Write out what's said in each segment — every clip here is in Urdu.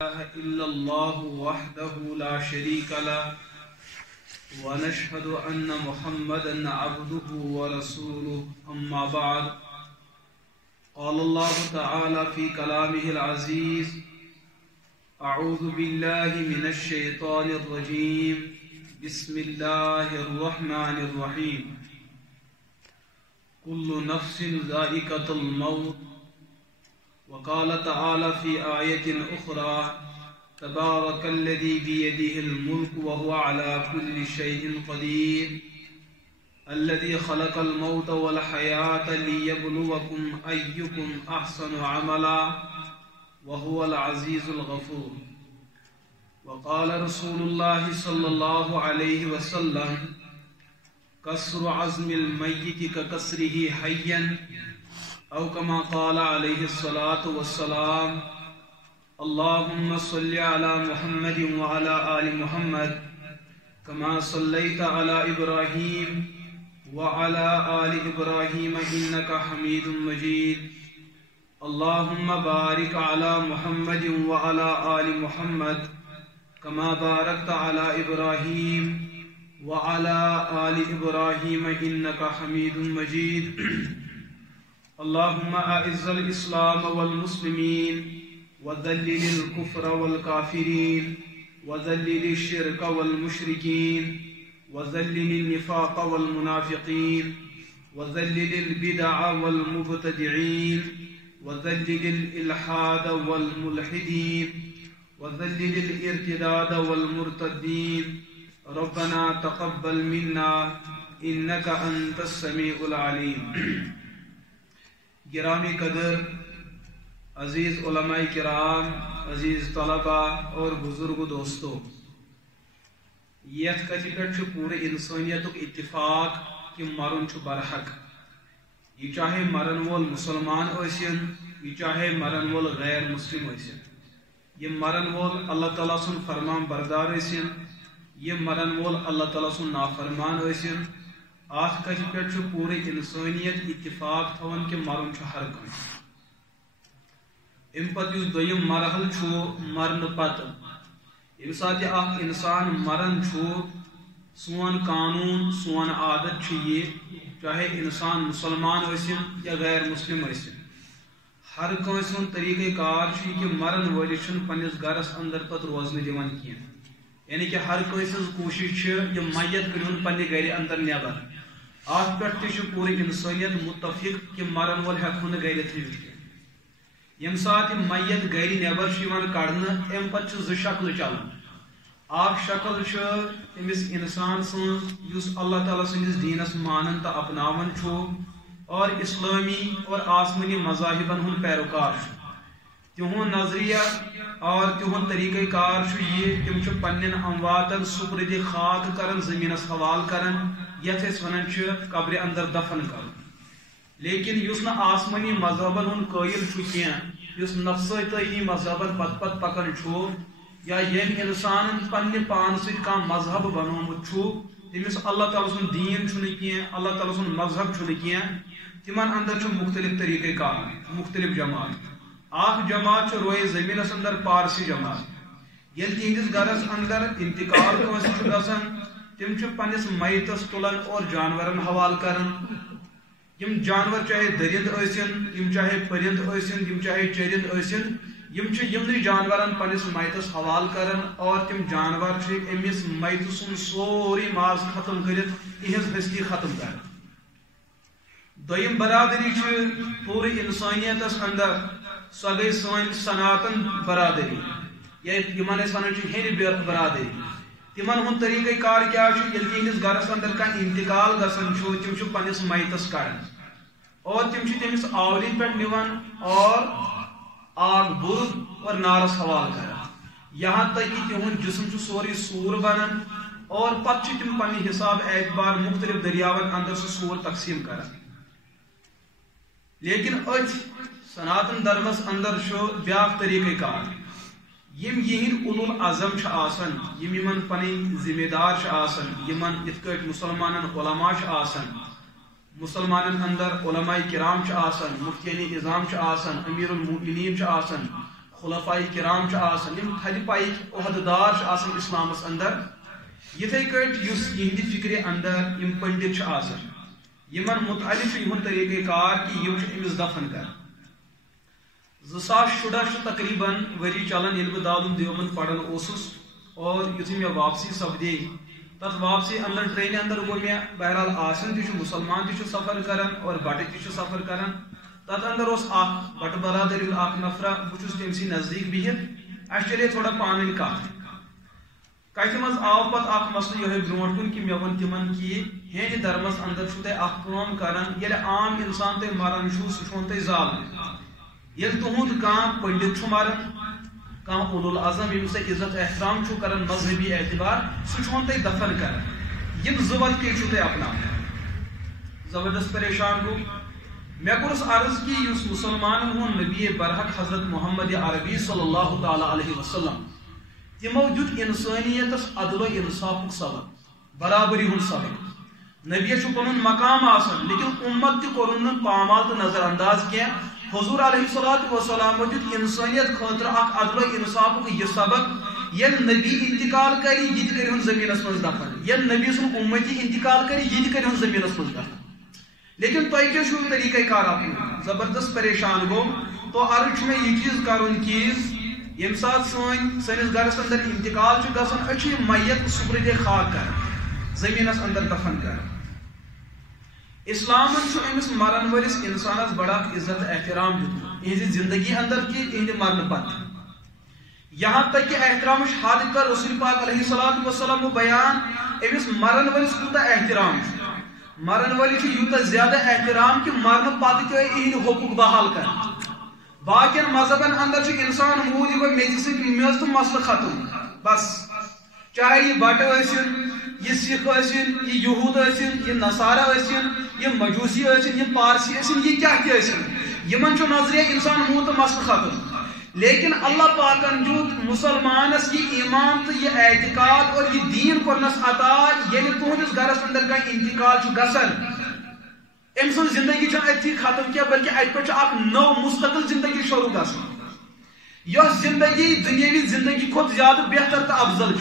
إله إلا الله وحده لا شريك له ونشهد أن محمدا عبده ورسوله أما بعد قال الله تعالى في كلامه العزيز أعوذ بالله من الشيطان الرجيم بسم الله الرحمن الرحيم كل نفس ذائقة الموت وقال تعالى في آية أخرى تبارك الذي بيده الملك وهو على كل شيء قدير الذي خلق الموت والحياة ليبلوكم أيكم أحسن عملا وهو العزيز الغفور وقال رسول الله صلى الله عليه وسلم كسر عظم الميت ككسره حيا أو كما قال عليه الصلاة والسلام اللهم صل على محمد وعلى آل محمد كما صليت على إبراهيم وعلى آل إبراهيم إنك حميد مجيد اللهم بارك على محمد وعلى آل محمد كما باركت على إبراهيم وعلى آل إبراهيم إنك حميد مجيد اللهم أعز الإسلام والمسلمين وذلل الكفر والكافرين وذلل الشرك والمشركين وذلل النفاق والمنافقين وذلل البدع والمبتدعين وذلل الإلحاد والملحدين وذلل الارتداد والمرتدين ربنا تقبل منا إنك أنت السميع العليم گرامی قدر عزیز علماء کرام عزیز طلبہ اور بزرگ دوستو یت کتھ پہ پورے انسانیت اتفاق کہ مرن برحق یہ چاہے مرن وول مسلمان ٲسِن یہ چاہے مرن وول غیر مسلم ٲسِن یہ مرن وول اللہ تعالیٰ سن فرمان بردار ٲسِن یہ مرن وول اللہ تعالیٰ سن نافرمان ٲسِن آخ کتھ پہ پورے انسانیت اتفاق تھوان کہ مرن ہر کھانا ام پتہ اس دویم مرحل مرن پتہ یم سات اخ انسان مرن سون قانون سون عادت یہ چاہے انسان مسلمان ٲسِن یا غیر مسلم ٲسِن ہر کٲنٛسہِ ہُنٛد طریقہ کار کہ مرن وٲلِس چھُنہٕ پننِس گرس اندر پتہٕ روزنہٕ دِوان کینٛہہ یعنی کہ ہر کٲنٛسہِ ہٕنٛز کوٗشِش چھِ یہِ میت کٔڑۍہُن پننہِ گرِ اندر نیبر ات پہ پوری انسانیت متفق کہ مرن وول ہیکہٕ نہٕ گرِ تھٲوِتھ یم سات میت گر نیبر کڑنے ام پتہ زٕ شکلہٕ چلان اکھ شکل امس انسان سن اللہ تعالیٰ سندس دینس مانن تو اپناون اور اسلامی اور آسمانی مذاہبن ہند پیروکار تہند نظریہ اور تہند طریقہ کار یہ تم پنن امواتن سپرد خاک کرن زمینس حوالہ کرن یتھ ونان قبر اندر دفن کرن لیکن اس نا آسمانی مذہبن ہند قائل کی اس نفسیاتی مذہبن پت پت پکان یا یم انسان پنہ پان ست کھانا مذہب بنومت تمس اللہ تعالیٰ سن دین کی اللہ تعالیٰ سن مذہب کی تمن اندر مختلف طریقہ کار مختلف جماعت اخ جماعت روئے زمینس اندر پارسی جماعت یل تہندس گرس اندر انتقال گژھان تم پنس میتس تلان اور جانورن حوالہ کران یم جانور چاہے درند ٲسِن چاہے پرند ٲسِن چاہے چرند ٲسِن یمنٕے جانورن پنس میتس حوالہ کران اور تم جانور امس میت سن سوری ماز ختم کرت اہز ہستی ختم کران دویم برادری پورے انسانیتس اندر سو گئی سن سناتن برادری یا یمن ونان ہیٚرِ برادری تمن ہند طریقہ کار کیا یل تہندس گرس اندر کانٛہہ انتقال گژھان تم پنس میتس کڑان اور تم تمس آورین پہ نوان اور آگ برد اور نارس حوالہ کران یہاں تک کہ تہد جسم سوری سور بنان اور پتہ تم پنہ حساب اعتبار مختلف دریاون اندر سہ سور تقسیم کران لیکن ات سناتن دھرمس اندر بیاکھ طریقہ کار یم یہند اولو العظم آسان یمن پن ذمہ دار آسان یمن یتھ کٲٹھۍ مسلمانن علماء آسان مسلمان اندر علماء کرام آسان مفتین اعظام آسان امیر المؤمنین آسان خلفاء کرام تھدِ پایِک عہدٕدار اسلامس اندر یتھے کٹ یہندِ فکرِ اندر یم پنڈت یمن متعلق یہن طریقہ کار کہ یم امس دفن کر 2014 تقریباً وری چلان یل بہ دارالعلوم دیوبند پڑھان اوسس اور یتھے مے واپسی سپدے تر واپسی اندر ٹرین اندر گو مے بہرحال آسن تہ مسلمان تہ سفر کران اور بٹہ تہ سفر کران تت اندر اس بٹ برادر اخ نفرہ بہت تم سی نزدیک بہت اس چلے تھوڑا پانی کت مز آو پتہ اخ مسئلہ یہ برونٹ کن کہ مے ون تمن کہ ہینہ درمس اندر چھو تہ اخ کام کران یل عام انسان تہ مران چھو سہ چھون تہ زالن یل تہند کان پنڈت چھو مران کان اولو العظم یم سے عزت احترام چھو کران مذہبی اعتبار سہ چھون تہ دفن کران یم زوت کے چھو تہ اپنا زبردست پریشان گو میں کورس عرض کی اس مسلمان ہون نبی برحق حضرت محمد عربی صلی اللہ تعالی علیہ وسلم تمو دیت انسانیت عدل و انصاف سبق برابری ہن سبق نبی چھ پنن مقام آسان لیکن امت تہ کورن پامال تو نظر انداز کیا حضور علیہ الصلوۃ والسلام دیت انسانیت خاطر اخ عدل و انصاف یہ سبق یل نبی انتقال کری یہ کرن زمینس مز دفن یل نبی سن امتی انتقال کری یہ کرن زمینس مز دفن لیکن تہ کیا چھو طریقہ کار اپنا زبردست پریشان گو تو عرض میں یہ چیز کرن چیز یم سات سنس گرس اندر انتقال گھن اچھی میت سپرد خاک کر زمینس اندر دفن کر اسلام امس مرن ولس انسانس بڑا عزت احترام دیت زندگی اندر کہ تہند مرن پتہ یہاں تک کہ احترام حد کر رسول پاک علیہ الصلوۃ والسلام بیان امس مرن ولس کوتا احترام مرن ولس یوتا زیادہ احترام کہ مرن پتہ کہ اہند حقوق بحال کر باقین مذہبن اندر انسان مود یہ میز سی میز تو مسئلہ ختم بس چاہے یہ بٹ ٲسِن یہ سکھ ٲسِن یہ یہود ٲسِن یہ نصارہ ٲسِن یہ مجوسی ٲسِن یہ پارسی ٲسِن یہ کیا تہِ ٲسِن یمن چھُ نظریہ انسان مود تو مسئلہ ختم لیکن اللہ پاکن دیت مسلمانس یہ ایمان تو یہ اعتقاد اور یہ دین کرنس عطا یعنی تہندس گرس اندر کا انتقال چھُ گژھان ام سن زندگی چھن اتھی ختم کیا بلکہ ات پہ اخ نو مستقل زندگی شروع گژھان یس زندگی دنیاوی زندگی کھت زیادہ بہتر تو افضل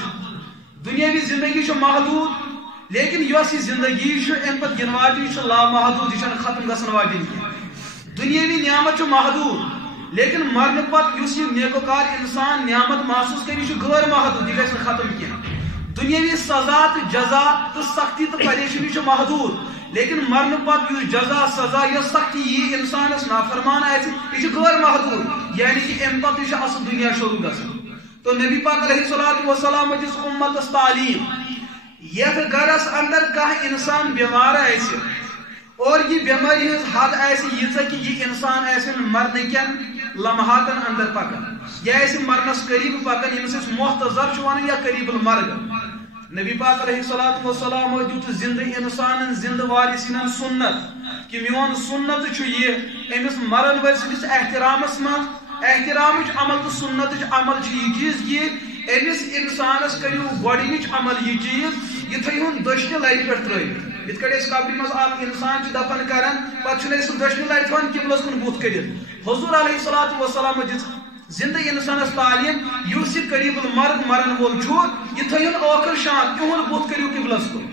دنیاوی زندگی محدود لیکن یس یہ زندگی ام پہ ین واجن لامحدود یہ ختم گژھن واجن کی دنیاوی نعمت محدود لیکن مرن پت اس نیکوکار انسان نعمت محسوس کری غیر محدود یہ گھن ختم کی دنیاوی سزا تو جزا تو سختی تو پریشانی محدود لیکن مرن پت جزا سزا یا سختی یہ انسانس نافرمان یہ غیر محدود یعنی کہ ام پتہ یہ اصل دنیا شروع گژھان تو نبی پاک علیہ الصلوۃ والسلام جس امتس تعلیم یتھ گرس اندر کانٛہہ انسان بیمار آسہِ اور یہ بیماری ہز حد آسہ کہ یہ انسان مرنے کن لمحاتن اندر پکان یہ مرنس قریب پکان یمس محتضر ونان یا قریب المرگ نبی پاک علیہ الصلوۃ والسلام دیت زندہ انسان زندہ وارثین سنت کہ میون سنت یہ امس مرن ول سندس احترامس من احترامچ عمل تو سنتچ عمل یہ چیز کہ امس انسانس کرو گۄڈنِچ عمل یہ چیز یہ تھون دشنہِ لٹہِ پہ ترٲوِتھ یِتھ کٔٹھۍ أسۍ قبرِ منٛز اکھ انسان چھِ دفن کران پتہٕ چھِنہٕ أسۍ سُہ دشنہِ لٹہِ تھاوان قبلس کُن بُتھ کٔرِتھ حضور علیہ الصلوۃ والسلام دِژ زندہ انسانس تعلیم یُس یہِ قریب المرگ مرن وول چھُ یہِ تھٲیُن ٲخر شان تِہُنٛد بُتھ کٔرِو قبلس کُن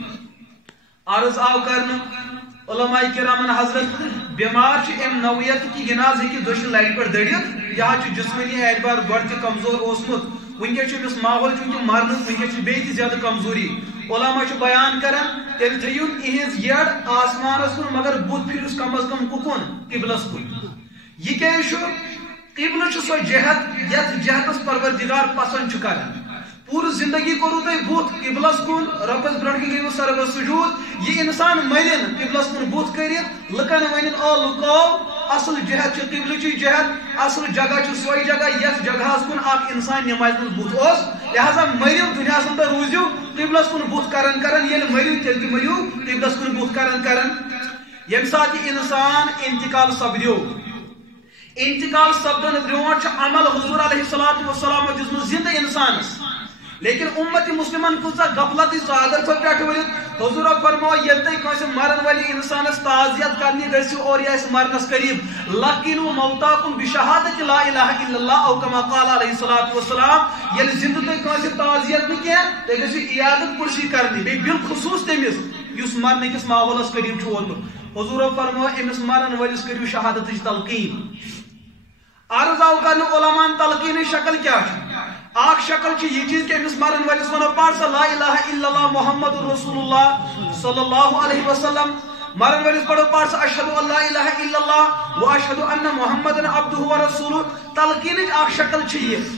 عرض آو کرنہٕ علماء کرامن حضرت بیمار چھ ام نوعیت کہ یہ ناز ہیکہِ دشنہِ لٹہِ پہ دٔڑِتھ یہ جسمانی اعتبار گۄڈٕ تہِ کمزور اوسمُت ونکس امس ماحول چونکہ مرن ونکس بیٚیہِ زیادہ کمزوری علماء بیان کران تیل تھیون اہز یڑ آسمانس کن مگر بت پھرس کم از کم کُکُن قبلس کن یہ کیٛازِ چھُ قبلہ چھُ سۄ جہت یتھ جہتس پروردگار پسند چھُ کران پور زندگی کرو تھی بت قبلس کن ربس برٹ گیو سرو سجود یہ انسان مرن قبلس کن بت کرت لکن ون او لکو اصل جہت قبل جہت اصل جگہ سوئی جگہ یس جگہ کن اخ انسان نماز من بت اس لہذا مرو دنیا اندر روزو قبلس کن بت کران یل مرو تیل تہ مرو قبلس کن بت کران یم سات انسان انتقال سپدو انتقال سپدن برونٹ عمل حضور علیہ الصلوۃ والسلام دِژمٕژ زندہ انسانس لیکن امت مسلمان کچھ غفلت صادر پہ ورت حضور فرمو یل تھی کس مرن ولی انسانس تعزیت کرنے گھو اور یہ مرنس قریب لقینوا موتاکم بشہادت لا الہ الا اللہ او کما قال علیہ الصلوۃ والسلام یل زند تھی کس تعزیت نہ کی تھی گھو عیادت پرسی کرنی بی بالخصوص تمس اس مرنے کس ماحولس قریب ووتمت حضور فرمو امس مرن ولس کرو شہادت تلقین عرض آو کرنے علماء تلقین شکل کیا اخ شکل چھ یہ چیز کہ امس مرن ولس ونو پڑھ سا لا الہ الا اللہ محمد رسول اللہ صلی اللہ علیہ وسلم مرن ولس پڑھو پڑھ سا اشہد ان لا الہ الا اللہ و اشہد ان محمد عبدہ و رسولہ تلقین اخ شکل چھ یہ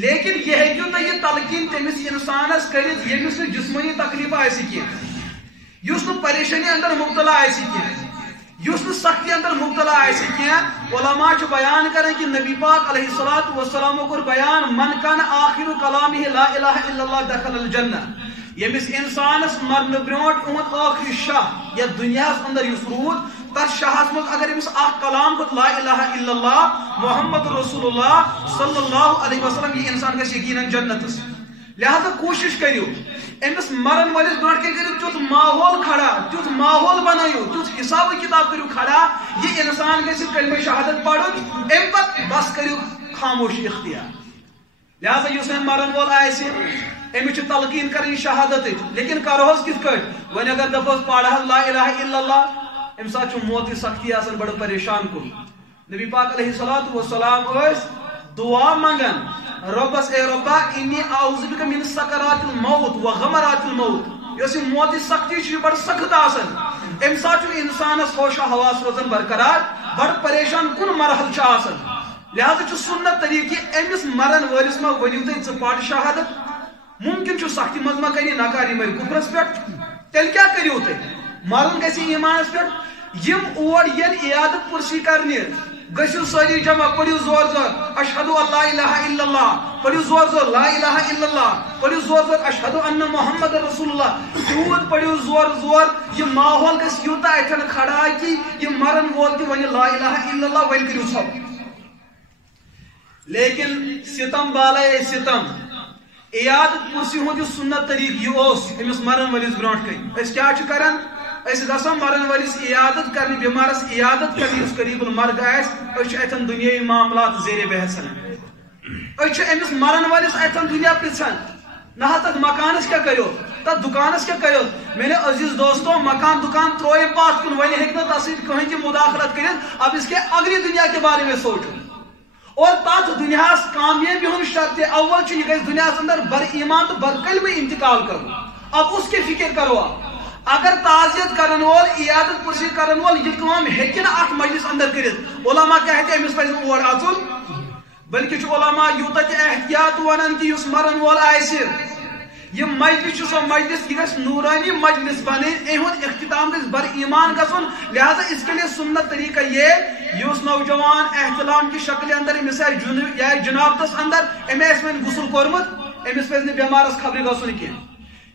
لیکن یہ ہے کیوں تو یہ تلقین تمس انسانس کرت یمس جسمانی تکلیف آسی کی یس نہ پریشانی اندر مبتلا آسی کی یس نہ سختی اندر مبتلا آسی کی علماء چھ بیان کریں کہ نبی پاک علیہ الصلوۃ والسلام کو بیان من کان آخر کلامہ لا الہ الا اللہ دخل الجنہ یمس انسانس مرن برونٹ اون آخری شاہ یا دنیا اندر یس رود تر شاہس مز اگر امس اخ کلام کت لا الہ الا اللہ محمد رسول اللہ صلی اللہ علیہ وسلم یہ انسان گژھِ یقیناً جنتس لہذا کوشش کریو امس مرن ولس برونٹ کے کرو تیت ماحول کھڑا تیت ماحول بنائیو تیت حساب کتاب کرو کھڑا یہ انسان گژھِ کلمہ شہادت پڑھن ام پت بس کرو خاموشی اختیار لہذا یس مرن وول آسہ امس تلقین کریں شہادت لیکن کرہوس کت کٹ ون اگر دپوس پڑھا لا الہ الا اللہ ام سات موت سختی آسان بڑا پریشان کن نبی پاک علیہ الصلوۃ والسلام دعا منگن ربس اے ربا انی اعوذ بک من سکرات الموت و غمرات الموت یس موت سختی چھ بڑا سخت آسان ام سات انسانس ہوش حواس روزن برقرار بڑا پریشان کن مرحل چھ آسان لہذا چھ سنت طریقہ امس مرن ولس ما ونیو تھی ژ پڑھ شہادت ممکن چھ سختی مز ما کری ناکاری مر کفرس پہ تیل کیا کریو تھی مرن گژھِ ایمانس پہ یم اور ین عیادت پرسی کرنے گژھو ساری جمع پڑھو زور زور اشہد ان لا الہ الا اللہ پڑھو زور زور لا الہ الا اللہ پڑھو زور زور اشہد ان محمد رسول اللہ تیوت پڑھو زور زور یہ ماحول گژھِ یوتاہ اتن کھڑا کہ یہ مرن وول تہ ون لا الہ الا اللہ ول کریو ژھۄپ لیکن ستم بالائے ستم عیادت پرسی ہند سنت طریق یہ امس مرن ولس برونٹ کن اس کیا کران اس گژھو مرن ولس عیادت کرنے بیمارس عیادت کرنے اس قریب المرگ آس اتن دنیائی معاملات زیر بحث امس مرن ولس اتن دنیا پرچھان نہ تک مکانس کیا کرو تک دکانس کیا کرو میرے عزیز دوستوں مکان دکان تروئے پاس کن ون ہیکہ تس کہیں کی مداخلت کرت اب اس کے اگلی دنیا کے بارے میں سوچو اور تات دنیا کامیابی ہن شرط اول یہ گھس دنیا اندر بر ایمان تو بر کلمہ انتقال کرو اب اس کی فکر کرو اگر تعزیت کرن وول عیادت پرسی کرن وول یہ کام ہیکہ نہ ات مجلس اندر کرت علماء کہتے ہیں امس پزِ اور اژُن بلکہ علماء یوتہ تہ احتیاط ونان کہ اس مرن وول آسہ یہ مجلس سو مجلس یہ گھس نورانی مجلس بنے اہد اختتام گھس بر ایمان گھن لہذا اس کے لیے سنت طریقہ یہ نوجوان احتلام کی شکل اندر مثال جنابتس اندر امس ون غسل کورمت امس پہ بیمارس خبر گھن کی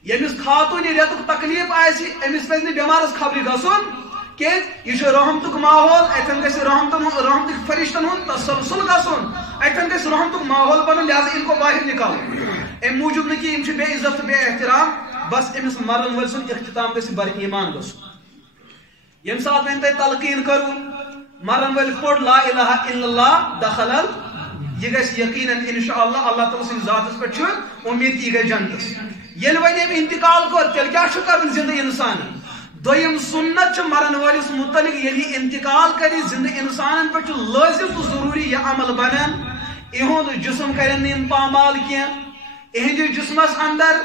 یمس خاتون ریتک تکلیف آسی امس پہ بیمارس خبر گھن کہ یہ رحمتک ماحول اتن گھس رحمتک فرشتن ہند تسلسل گھن اتن گھس رحمتک ماحول بن لہذا ان کو باہر نکالو ام موجود نہ کہ بے عزت بے احترام بس امس مرن ول سن اختتام گھس بر ایمان گھن یم سات ون تہ تلقین کرو مرن ول پڑھ لا الہ الا اللہ دخل یہ گھس یقیناً انشاءاللہ اللہ تعالی سن ذاتس پہ امید کی گئی جنتس یل ون ام انتقال کر تیل کیا کرن زندہ انسان دویم سنت مرن ولس متعلق یل انتقال کری زندہ انسان پہ لازم تو ضروری یہ عمل بنان اہد جسم کرن نیم پامال کی اہد جسمس اندر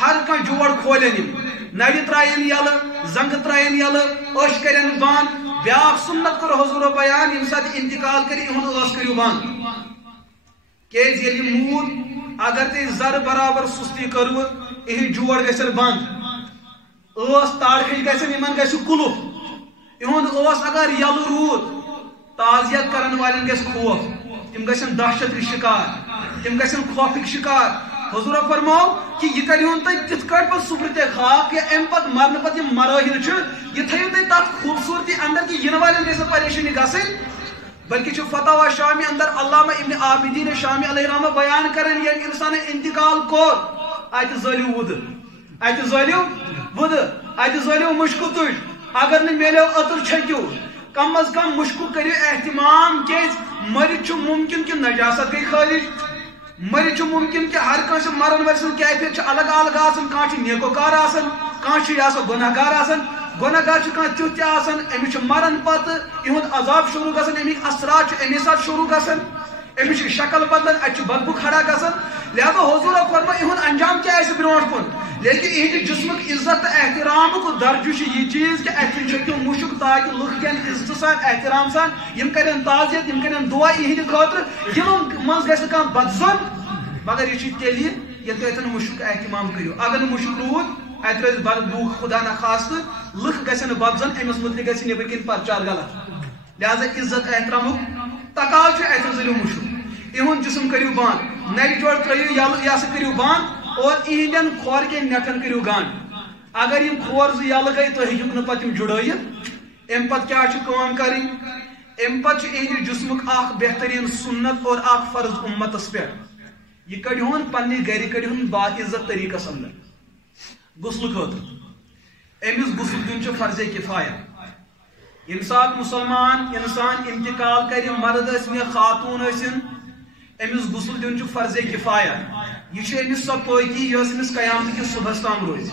ہر کھانا جوڑ کھولن نڑ ترائن یل زنگ ترائن یل اش کرن بند بیاکھ سنت کر حضور بیان یم سات انتقال کری اہد اس کریو بند کیز یل مود اگر تی زر برابر سستی کرو یہ جوڑ گھن بند اس تاڑکھج گھن یمن گھس کلف اہد اس اگر یل رود تعزیت کرن والن گھس خوف تم گھن دہشت کے شکار تم گھن خوفک شکار حضور فرماؤ کہ یہ کرو تھی تت کٹ پہ صبر تے خاک یا ام پت مرن پتہ یہ مراحل یہ تھو تھی تک خوبصورتی اندر کہ ین والن گھس پریشانی گھن بلکہ فتح شامی اندر علامہ ابن عابدین شامی علیہ رحمہ بیان کرن یہ انسان انتقال کور ات زلیو ود ات زلیو ود ات زلیو مشکو تج اگر نہ میلو اتر چھکیو کم از کم مشکو کریو اہتمام کیز مرچ ممکن کہ نجاست گئی خارج مرچ ممکن کہ ہر کانس مرن ول سن کیفیت الگ الگ آسن کان نیکوکار آسن کان گناہ گار آسن گناہ گار کان تیت آسن امس مرن پتہ یہند عذاب شروع گژھان امیک اثرات امی سات شروع گژھان امس شکل بدلان اتھ بدبو کھڑا گژھان لہذا حضور فرما یہند انجام کیا آسہ برونٹ کن لیکن یہ جسمک عزت احترام کو درجہ یہ چیز کہ اتن چھکو مشک تاکہ لوگ کن عزت سان احترام سان یم کرن تعزیت یم کرن دعا یہند خاطر یمن مز گژھِ کان بدزن مگر یہ تیلی یل اتن مشک احتمام کرو اگر مشک روٗد ات روز بدبو خدا نخواست لکھ گژھن بدزن امس متعلق گژھِ نیبر کن پرچار غلط لہذا عزت احترام تقاض اتن زلیو مشک یہند جسم کرو بند نر جوڑ ترو یہ سا کرو بند اور اہندین کھور کے نیٹن کرو گانڈ اگر یم کھور ز یل گئی تو ہیکو نہ پتہ جڑائت ام پتہ کیا کام کریں ام پتہ اہند جسمک اخ بہترین سنت اور اخ فرض امتس پہ یہ کڑہون پنہ گھر کڑہون باعزت طریقہ اندر غسل خاطر امس غسل دن فرض کفایہ یم سات مسلمان انسان انتقال کر مرد ٲسِن یا خاتون ٲسِن امس غسل دن فرض کفایہ یہ امس سو پاکی یس امس قیامت کس صبح تام روز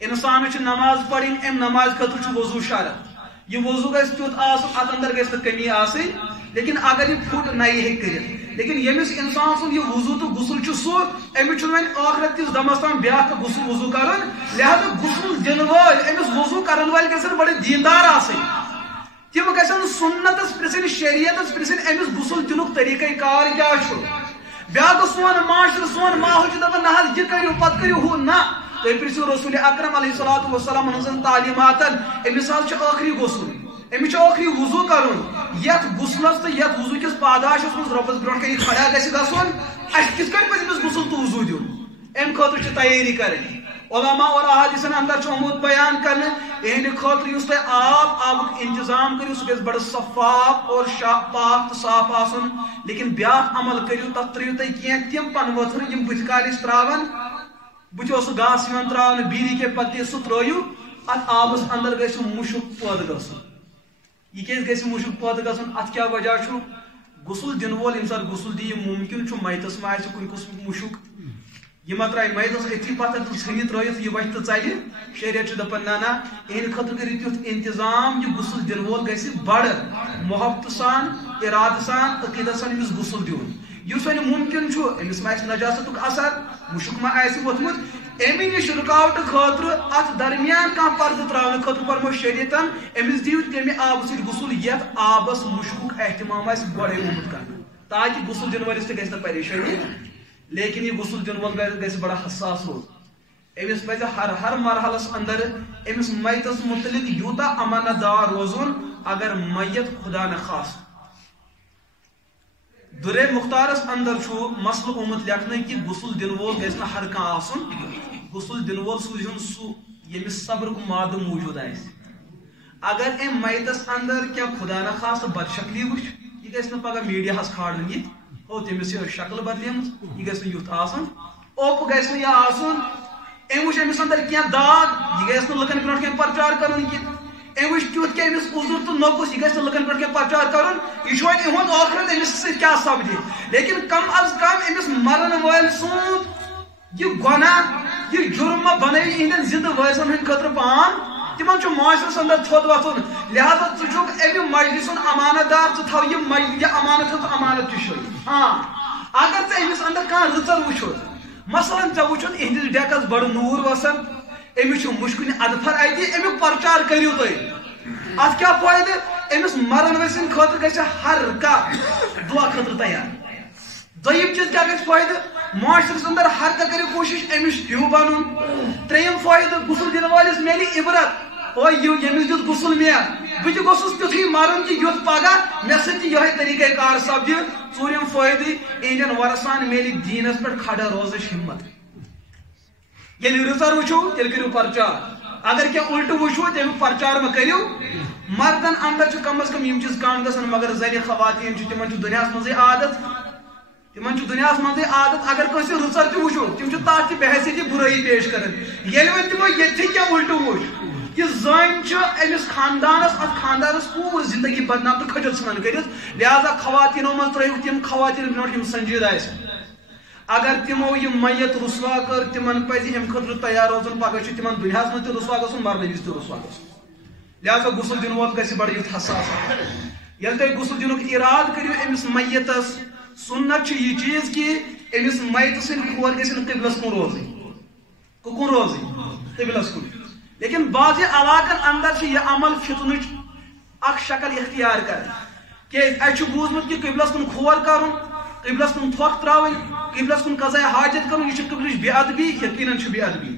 انسان نماز پڑھیں ام نماز خاطر وضو شرط یہ وضو گھس تیت ات اندر گھس کمی آسن لیکن اگر یہ پھٹ نئی ہیک کر لیکن یمس انسان سن یہ وضو تو غسل سہ امس وین آخرت کس دمس تام بیاکھ غسل وضو کرن لہذا غسل دن ول امس وضو کرن ول گژھن بڑے دیندار آسن تم گژھن سنتس پرژھن شریعتس پرژھن امس غسل دنک طریقہ کار کیا بیاکھ سون معاشر سون ماحول دپان نہ حظ یہ کرو پتہ کرو ہو نہ تھی پرژھو رسول اکرم علیہ الصلوۃ والسلام ہنزن تعلیمات امس حظ آخری غسل امس آخری وضو کرن یت غسلس تو یت وضو کس پاداشس مز ربس برونٹ کن کھڑا گژھِ گژھن اس کس کٹ پہ امس غسل تو وضو دین ام خاطر تیاری کریں علماء اور احادیثن اندر آمت بیان کرنے اہند خاطر اس تہ آبک انتظام کرو سہ گژھِ بڑا شفاف اور پاک تو صاف آسن لیکن بیاکھ عمل کرو تک ترو تھی کینٛہہ تم پن ؤتھر یم بُتھِ کالس تراون بُتھِ اوس گاسہٕ یوان تراون بیٖڑی کے پتہٕ سُہ ترٲیِو ات آبس اندر گژھِ مُشک پٲدٕ گژھُن یہ کیٛازِ گژھِ مُشک پٲدٕ گژھُن ات کیٛاہ وجہ چھُ غسل دن وول ییٚمہِ ساتہٕ غسل دی ممکن چھُ میتس ما آسہِ کُنہِ قٕسمُک مُشک یہ ما ترٛایہِ میتس أتھی پتھر تہٕ ژھٕنہِ ترٲیِتھ یہِ وتھِ تہٕ ژلہِ شریعت چھُ دپان نہ نہ اہندِ خٲطرٕ کٔرِو تیُتھ انتظام یہِ غسل دِنہٕ وول گژھِ بڑٕ محبتہٕ سان ارادٕ سان عقیدت سان أمِس غسل دیُن یُس وۄنۍ ممکن چھُ أمِس ما آسہِ نجاستُک اثر مُشک ما آسہِ ووٚتھمُت امی نش رکاوٹ خاطر ات درمیان کھانا پردہ تراؤن خاطر فرمو شریعتن امس دیو تمہ آب ست غسل یت آبس مشکُک اہتمام آسہِ گۄڈے آمُت کرنہٕ تاکہ غسل دن وٲلِس تہِ گژھِ نہٕ پریشٲنی لیکن یہ غسل دن وول گژھِ بڑا حساس روز امس پزِ ہر مرحلس اندر امس میتس متعلق یوتاہ امانت دار روزن اگر میت خدا نخواست درے مختارس اندر چھو مسئلہ آمت لیکھنے کہ غسل دن وول گژھِ نہٕ ہر کانٛہہ آسُن غسل دن وول سوزن سُہ ییٚمِس صبرُک مادٕ موٗجوٗد آسہِ اگر أمۍ میتس اندر کیا خدا نخواست بد شکلی وٕچھ یہِ گژھِ نہٕ پگاہ میٖڈیاہس کھالُن یہِ او تٔمِس چھِ شکل بدلیمٕژ یہِ گژھِ نہٕ یُتھ آسُن اوٚپ گژھِ نہٕ یہِ آسُن أمۍ وٕچھ أمِس اندر کینٛہہ داغ یہِ گژھِ نہٕ لُکن برونٛٹھ کٮ۪ن پرچار کرُن کینٛہہ أمۍ وٕچھ تیُتھ کہِ أمِس عُذر تہٕ نۄقُص یہِ گژھِ نہٕ لُکن برونٛٹھ کٮ۪ن پرچار کرُن یہِ چھُ وۄنۍ یِہُنٛد ٲخرت أمِس سۭتۍ کیٛاہ سپدِ لیکن کم از کم أمِس مرن وٲلۍ سُنٛد یہِ گۄناہ یہِ جُرمہٕ بنٲیِو یِہنٛدٮ۪ن زِندٕ وٲرثن ہٕنٛدِ خٲطرٕ پان تمن چھُ معاشرس اندر تھوٚد وۄتھُن لہذا ژٕ چھُکھ امہِ مجلس ہُنٛد امانت دار ژٕ تھاو یہِ امانت تہٕ امانت تہِ شٲیِتھ ہاں اگر ژٕ أمِس اندر کانٛہہ رٕژر وٕچھُتھ مثلاً ژےٚ وٕچھُتھ یِہنٛدِس ڈیکس بڑٕ نوٗر وسان أمِس چھُ مُشکِنہِ ادفر اتہِ امیُک پرچار کٔرِو تُہۍ اتھ کیٛاہ فٲیدٕ أمِس مرن وٲلۍ سٕنٛدِ خٲطرٕ گژھِ ہر کانٛہہ دُعا خٲطرٕ تیار دوٚیِم چیٖز کیٛاہ گژھِ فٲیدٕ معاشرس اندر ہر کانٛہہ کٔرِو کوٗشش أمِس ہیوٗ بنُن ترٛیٚیِم فٲیدٕ غسل دِنہٕ وٲلِس میلہِ عبرت او ییٚمِس دیُت غسل مےٚ بہٕ تہِ گوٚژھُس تیُتھُے مرُن کہِ یُتھ پگاہ مےٚ سۭتۍ تہِ یِہوٚے طریٖقے کار سپدِ ژوٗرِم فٲیدٕ یِہنٛدٮ۪ن ورثان میلہِ دیٖنس پٮ۪ٹھ کھڑا روزٕچ ہمت ییٚلہِ رٕژر وٕچھو تیٚلہِ کٔرِو پرچار اگر کیا الٹ وچھو تم پرچار میں کرو مردن اندر کم از کم یم چیز کم گژھن مگر زنہِ خواتین تمن دنیا مزے عادت تمن دنیا مزے عادت اگر کٲنٛسہِ رٕژر تہِ وٕچھو تم تتھ تہِ بحثیتی برائی پیش کران ییٚلہِ وۄنۍ تمو ییٚتھی کیٛاہ الٹ وٕچھ یہ زٔنۍ چھِ أمِس خاندانس اتھ خاندانس پوٗرٕ زندگی بدنام تہٕ کھٔجل ژھٕنان کٔرِتھ لہذا خواتیٖنو منٛز ترٲیِو تِم خواتیٖن برونٛٹھ یِم سنجیٖد آسن اگر تمو یہ میت رسوا کر تمن پزِ امہِ خٲطرٕ تیار روزُن پگہہ چھُ تمن دُنیاہس منٛز تہِ رسوا گژھُن مرنہٕ وِزِ تہِ رسوا گژھُن لہذا غسل دِنہٕ وول گژھِ بڑٕ یُتھ حساس ییٚلہِ تُہۍ غسل دِنُک اِرادٕ کٔرِو أمِس میتس سُنت چھُ یہِ چیٖز کہِ أمِس میتہٕ سٕنٛدۍ کھور گژھن قبلس کُن روزٕنۍ کُکُن روزٕنۍ قبلس کُن لیکن بعض علاقن اندر چھِ یہِ عمل فِطنٕچ اکھ شکل اختیار کران کیازِ اَسہِ چھُ بوٗزمُت کہِ قبلس کُن کھور کرُن قبلس کُن تھۄکھ تراوٕنۍ قبلس کُن قضاء حاجت کرُن یہ چھُ قبلٕچ بے ادبی یقیناً چھُ بے ادبی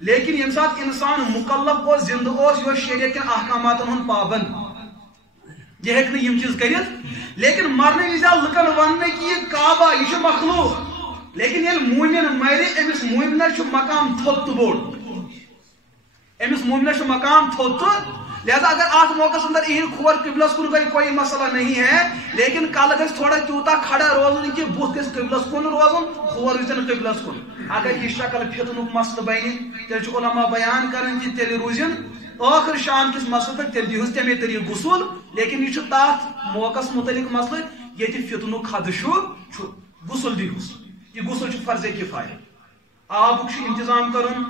لیکن ییٚمہِ ساتہٕ انسان مُکلف اوس زندٕ اوس یہِ اوس شریعت کٮ۪ن احکاماتن ہُنٛد پابنٛد یہِ ہیٚکہِ نہٕ یِم چیٖز کٔرِتھ لیکن مرنہٕ وِزِ آو لُکن وننہٕ کہِ یہِ کعبہ یہِ چھُ مخلوق لیکن ییٚلہِ موٗمِن مرِ أمِس موٗمِنس چھُ مقام تھوٚد تہٕ بوٚڑ أمِس موٗمِنس چھُ مقام تھوٚد تہٕ لہذا اگر آٹھ موقع اندر یہند کھور قبلس کن گئی کوئی مسئلہ نہیں ہے لیکن کل گھس تھوڑا تیوتا کھڑا روزن کہ بت گھس قبلس کن روزن کھور گھن قبلس کن اگر یہ شکل فتنک مسئلہ بنہ تیل علماء بیان کرن کہ تیل روزن آخر شام کس مسئلہ پہ تیل دیہس تمے طریقہ غسل لیکن یہ تات موقع متعلق مسئلہ یہ فتنک خدشہ غسل دیہس یہ غسل فرض کفایہ آبک انتظام کرن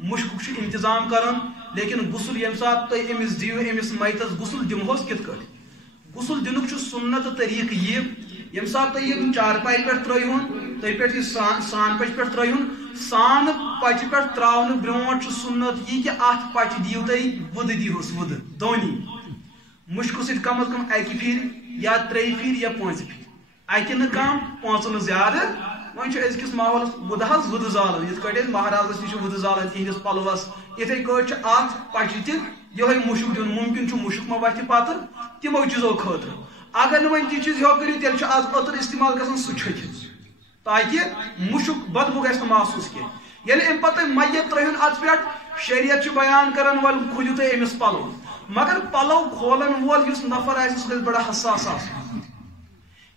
مشکک انتظام کرن لیکن غسل یم سات تھی امس دیو امس میتس غسل دمہوس کت کٹ غسل دنک سنت طریقہ یہ یم سات تھی چارپائی پہ ترہون تھی پہ سان پچ پہ ترہون سان پچ پہ تراؤن برونٹ سنت یہ کہ ات پچ دیو تھی ود دیہس ود دونی مشک ست کم از کم اکہ پھر یا ترٛیٚیہِ پھر یا پانٛژِ پھر اکہ نہ کم پانٛژٕ نہ زیادہ وۄنۍ أزکِس ماحولس ود حظ ود زالن یِتھ کٲٹھۍ أسۍ مہرازس نِش ود زالن تِہنٛدِس پلوس یِتھے کٲٹھۍ چھُ اتھ پچہِ تہِ یِہوے مُشُک دیُن ممکن چھُ مُشُک ما وتھِ پتہٕ تِمو چیٖزو خٲطرٕ اگر نہٕ وۄنۍ تہِ چیٖز ہیوٚو کٔرِو تیٚلہِ چھُ آز أتٕر استعمال گژھان سُہ چھٔکِتھ تاکہِ مُشُک بدبوٗ گژھِ نہٕ محسوٗس کینٛہہ ییٚلہِ امہِ پتہٕ میت ترٲہُن اتھ پٮ۪ٹھ شریعت چھُ بیان کران وۄنۍ کھوٗلِو تُہۍ أمِس پلو مگر پلو کھولن وول یُس نفر آسہِ سُہ گژھِ بڑٕ حساس آسُن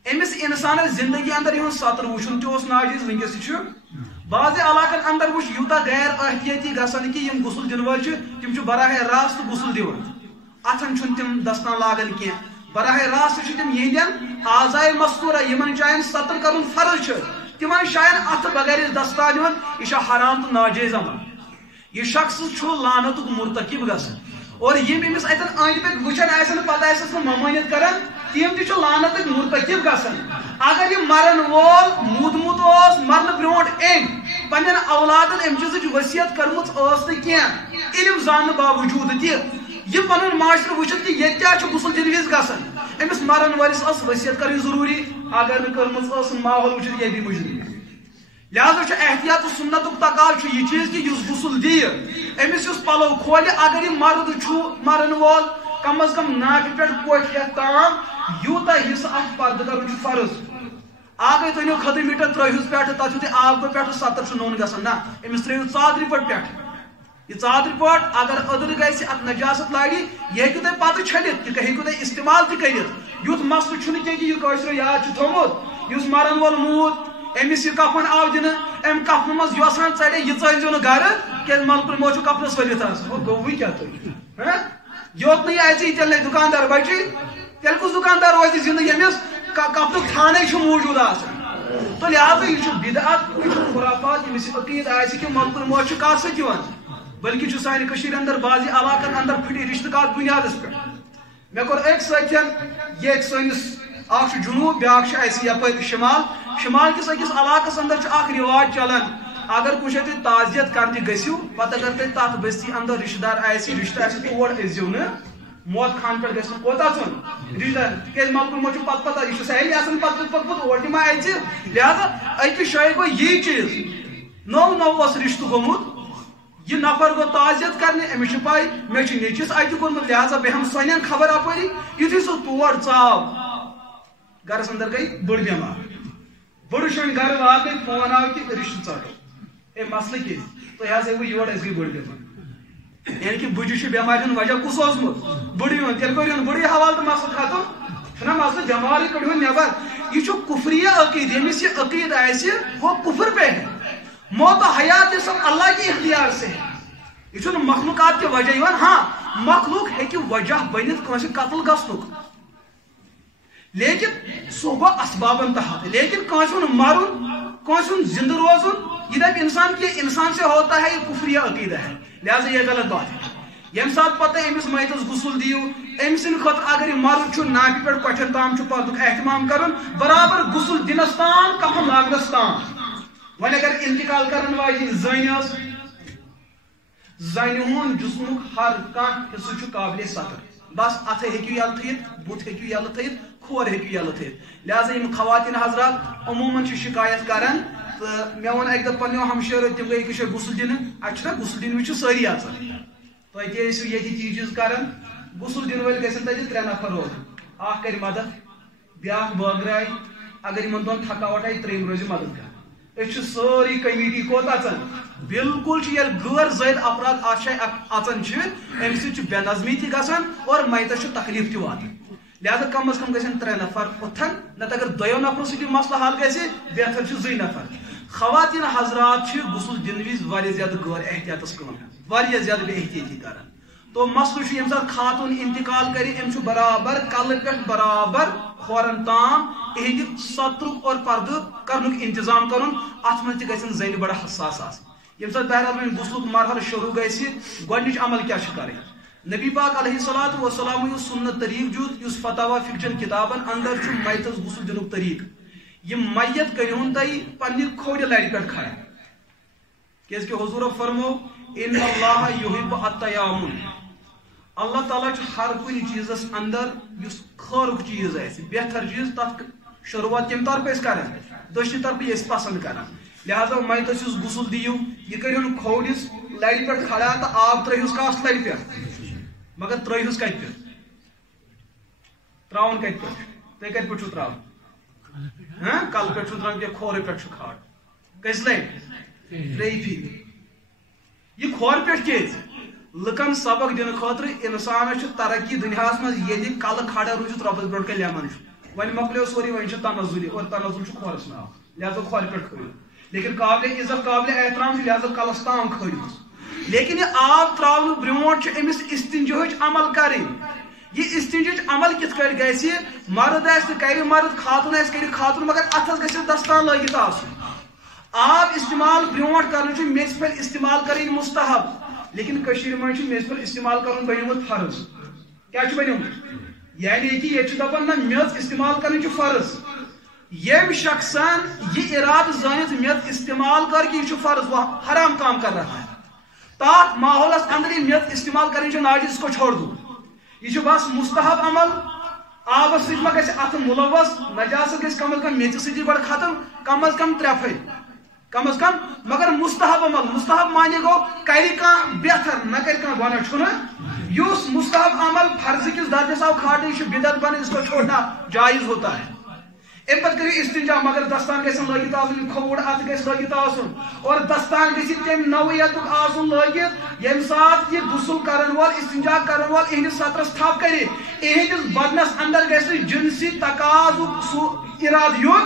امس انسانس زندگی اندر یہ سطر وچن تہ ناجیز ونکس تہ بعض علاقن اندر وچ یوتا غیر احتیاطی گژھان کہ یم غسل دن ول تم براہ راست غسل دِوان اتھن چھن تم دستان لاگان کی براہ راست تم یہندین اعضاء مذکورہ یمن جائن سطر کرن فرض تمن شاید اتھ بغیر دستان دِوان یہ حرام تو ناجیز عمل یہ شخص لعنت مرتکب گژھان اور یم امس اتن أنٛدۍ پٔکۍ وچھان آسن پتہ آسس ممٲنیت کران تم تہ لعنت مرتکب گژھان اگر یہ مرن وول مودمت اوس مرن برونٹ پنن اولادن ام چیزچ وصیت کرمت ٲس نہٕ کینٛہہ علم زاننہٕ باوجود تہ یہ پنن معاشرٕ وچھن کہ ییٚتہِ کیٛاہ چھُ غسل دِنہٕ وِزِ گژھان امس مرن وٲلِس ٲس وصیت کرٕنۍ ضروٗری اگر نہٕ کٔرمٕژ ٲس ماحول وچھن یہ بھی مجرم لہذا چھ احتیاط سنتک تقاض یہ چیز کہ اس غسل دی امس اس پلو کھولہِ اگر یہ مرد چھُ مرن وول کم از کم ناکہ پہ کوٹ ہیتھ تام یوتا حصہ ات پردٕ کرُن فرض آگے تُہۍ نِو خدٕ میٖٹر ترٲیہوس پٮ۪ٹھ تتھ یُتھُے آب پٮ۪ٹھ سطر چھُ نوٚن گژھان نہ أمِس ترٲیِو ژادرِ پٔٹ پٮ۪ٹھ یہ ژادرِ پٔٹ اگر أدٕر گژھِ اتھ نجاست لگہِ یہِ ہیٚکِو تُہۍ پتہٕ چھٔلِتھ یہِ ہیٚکِو تُہۍ استعمال تہِ کٔرِتھ یُتھ مسلہٕ چھُنہٕ کینٛہہ کہ یہِ کٲشرو یاد چھُ تھوٚمُت یُس مرن وول موٗد امس یہ کفن آو دنہٕ امہِ کفنہٕ منٛز یۄسان ژڑے یہِ ژٲلۍزیو نہٕ گرٕ کیٛازِ ملکُن مو چھُ کفنس ؤلِتھ آسان گوٚوٕے کیٛاہ تُہۍ یوت نہٕ یہِ اژی تیٚلہِ نَے دُکاندار بچی تیٚلہِ کُس دُکاندار روزِ زندٕ ییٚمِس کفنُک تھانے چھُ موٗجوٗد آسان تو لہٰذا یہ چھُ بدعت یہِ چھُ خُرافات ییٚمِس یہِ عقیٖد آسہِ کہِ ملکُن مو چھُ کتھ سۭتۍ یِوان بلکہ چھُ سانہِ کٔشیٖرِ اندر بعض علاقن اندر پھٕٹہِ رشتہٕ کات بُنیادس پٮ۪ٹھ مےٚ کوٚر أکۍ سۭتۍ ییٚتہِ سٲنِس اکھ چھُ جنوٗب بیاکھ چھُ اَسہِ یپٲرۍ شمال کِس أکِس علاقس اندر چھُ اکھ رِواج چلان اگر کُنہِ جایہِ تُہۍ تعزیت کرنہِ گٔژھِو پتہٕ اگر تُہۍ تتھ بستی اندر رشتہٕ دار آسہِ رشتہٕ آسہِ تور أژۍزیو نہٕ موت خان پٮ۪ٹھ گژھِ نہٕ کوتاہ ژھُن رشتہٕ دار تِکیٛازِ ملکُن مو چھُ پتہٕ یہِ چھُ سہلی آسان پتہٕ پوٚتمُت اور تہِ ما اَژِ لہذا أکِس جایہِ گوٚو یی چیٖز نوٚو اوس رشتہٕ گوٚمُت یہ نفر گوٚو تعزیت کرنہِ أمِس چھِ پاے مےٚ چھُ نیٚچوِس اَتہِ کوٚرمُت لہذا بہٕ ہمساین خبر اپٲری یُتھُے سُہ تور ژاو گرس اندر گٔے بٔڑ بٮ۪مار بٔڑ شۄنٛگۍ گرٕ واتنٲے فون آو کہِ رشتہٕ ژٹو اے مسلہٕ کیٛاہ تُہۍ حظ ہیٚوٕ یور اَسہِ گٔے بٔڑ بٮ۪مار یعنی کہ بجہ بیمار وجہ کس اوسمت بڑی تیل کر بڑی حوالہ تو مسئلہ ختم چھنا مسئلہ جمال کڑو نبر یہ کفری عقید یمس یہ عقید آئے وہ کفر پہ ہے موت و حیات یہ سب اللہ کے اختیار سے ہے یہ مخلوقات کے وجہ یوان ہاں مخلوق ہے کہ وجہ بنت کنس قتل گھنک لیکن سہ گو اسبابن تحت لیکن کنس مرن کنس زندہ روزن یہ دب انسان کی انسان سے ہوتا ہے یہ کفری عقیدہ ہے لہذا یہ غلط بات ہے یم سات پتہ امس میتس غسل دیو ام سند خطر اگر مرد ناپہ پہ کٹھن تام پردک اہتمام کرن برابر غسل دنس تام کفن لاگنس تام ون اگر انتقال کرن واجن زن ہند جسمک ہر کھانا حصہ قابل سطر بس اتھ ہیکو یل تھیت بت ہیکو یل تھیت کھور ہیکو یل تھیت لہذا یم خواتین حضرات عموماً شکایت کران تو مے ون اک دہ پنو ہمشیرو تم گئی کش غسل دن اچھا غسل دن وچ ساری آسان تھی ٲسِو ییٚتہِ چیٖز کران غسل دن وٲلۍ گژھن تتہِ 3 نفر روزن اکھ کرِ مدد بیاکھ بٲگراے اگر یمن دۄن تھکاوٹ آیہِ ترٛیٚیِم روزِ مدد کران أسۍ چھِ سٲری کمیٹی کوت اژان بالکل ییٚلہِ غٲر زٲید افراد اتھ جایہِ اژان چھِ امہِ سۭتۍ چھِ بے نظمی تہِ گژھان اور میتس چھُ تکلیف تہِ واتان لہذا کم از کم گژھن 3 نفر اوتھن نتہٕ اگر دۄیو نفرو سۭتۍ مسلہٕ حل گژھِ بہتر چھِ 2 نفر خواتین حضرات چھِ غسل دِنہٕ وِزِ واریاہ زیادٕ غٲر احتیاطس کٲم واریاہ زیادٕ بے احتیاطی کران تو مسئلہ چھُ ییٚمہِ ساتہٕ خاتون انتقال کرِ أمۍ چھُ برابر کلہٕ پٮ۪ٹھ برابر کھورن تام اہندِ سترُک اور پردٕ کرنُک انتظام کرُن اتھ منٛز تہِ گژھن زنہِ بڑٕ حساس آسٕنۍ ییٚمہِ ساتہٕ بہرحال وۄنۍ غسلُک مرحلہٕ شروع گژھِ گۄڈنِچ عمل کیٛاہ چھِ کرٕنۍ نبی پاک علیہ الصلوۃ والسلام یُس سُنت طریق دیُت یُس فتاوا فکچن کتابن اندر چھُ میتس غسل دِنُک طریق یہ میت کٔرۍہُن تُہۍ پننہِ کھوڑِ لرِ پٮ۪ٹھ کھڑا کیازِ کہ حضورو فرمو ان اللہ یحب التیامن اللہ تعالیٰ ہر کن چیزس اندر اس خارک چیز آسہِ بہتر چیز تک شروعات کم طرف کران دشنہِ طرف پسند کران لہذا میتس یس غسل دیو یہ کرہُن کھوڑس لرِ پہ کھڑا تو آب ترٲہوس کس لرِ پہ مگر ترٲہوس کت پہ تراون کت پہ تُہۍ کت پہ چھُو تراون کل پہ چھُ تراون کینٛہہ کھورِ پہ چھُ کھاڑ کٔژِ لٹہِ 3 پھِرِ یہ کھور پہ کیٛازِ لکن سبق دن خاطر انسانس ترقی دنیا مز یہ کل کھڑا روزت ربس برو کن لیمن ون مکلو سوری ون تنزلی اور تنزل کھورس ناو لہذا کھور پہ کھڑو لیکن قابل عزت قابل احترام لہذا کلس تام کھڑوس لیکن یہ آب تراؤن برونٹ امس استنجاہچ عمل کریں یہ استنجاہچ عمل کت کٹ گژھِ مرد آسہِ کرِ مرد خاتون آسہِ کرِ خاتون مگر اتھس گژھِ دستان لٲگِتھ آسُن آب استعمال برونٹ کرن میژ پھلۍ استعمال کرٕنۍ مستحب لیکن کشیر من میژ پھل استعمال کرن بنیومت فرض کیا بنیومت یعنی کہ یہ دپان نہ میژ استعمال کرن فرض یم شخصن یہ ارادہ زانت میژ استعمال کر کہ یہ فرض وہ حرام کام کر رہا ہے تاک ماحولس اندر یہ میژ استعمال کرن ناجائز اس کو چھوڑ دو یہ بس مستحب عمل آبس سۭتۍ ما گژھِ اتھ ملوث نجاست گژھِ کم از کم میژِ سۭتی گۄڈٕ ختم کم از کم 3 پھِرِ کم از کم مگر مستحب عمل مستحب مانے گو کری کان بہتر نہ کری کان گونا چھنا یوس مستحب عمل فرض کس درجے آو کھاٹے یہ بدعت بن اس کو چھوڑنا جائز ہوتا ہے ام پتہ کرو استنجا مگر دستان گژھن لٲگِتھ آسُن کھوڑ اتھ گژھِ لٲگِتھ آسُن اور دستان گژھِ تمہِ نوعیتُک آسُن لٲگِتھ ییٚمہِ ساتہٕ یہِ غسل کرن وول استنجا کرن وول اہندِس سطرس تھپ کرِ اہندِس بدنس اندر گژھِ نہٕ جنسی تقاضُک سُہ ارادٕ یُن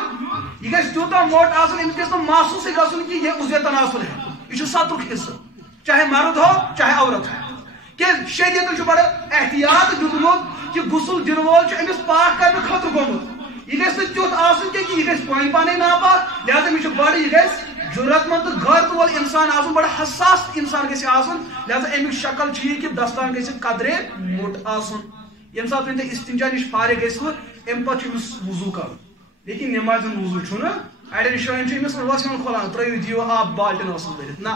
یہ گژھِ تیوٗتاہ موٹ آسُن أمِس گژھِ نہٕ محسوٗسٕے گژھُن کہ یہ عضوِ تناسل ہے یہ چھُ سطرُک حصہٕ چاہے مرد ہو چاہے عورت ہو کہ شریعتن چھُ بڑٕ احتیاط دیُتمُت کہ غسل دِنہٕ وول چھُ أمِس پاک کرنہٕ خٲطرٕ گوٚمُت یہ گژھِ نہٕ تیُتھ آسُن کینٛہہ کہ یہ گژھِ پانہٕ پانے ناپاک لہذا مےٚ چھُ بڑٕ یہ گژھِ جُرت منٛد تہٕ غٲرت وول انسان آسُن بڑٕ حساس انسان گژھِ آسُن لہذا امیُک شکل چھُ یہِ کہ دستان گژھِ قدرے موٚٹ آسُن ییٚمہِ ساتہٕ وۄنۍ تُہۍ استنجا نِش فارغ گٔژھِو امہِ پتہٕ چھُ أمِس وضوٗ کرُن لیکن نمازِ ہُنٛد وضوٗ چھُنہٕ اڑین جاین امس ٲس یِوان کھولان ترٛٲیِو دِیِو آب بالٹین ٲسن بٔرِتھ نہ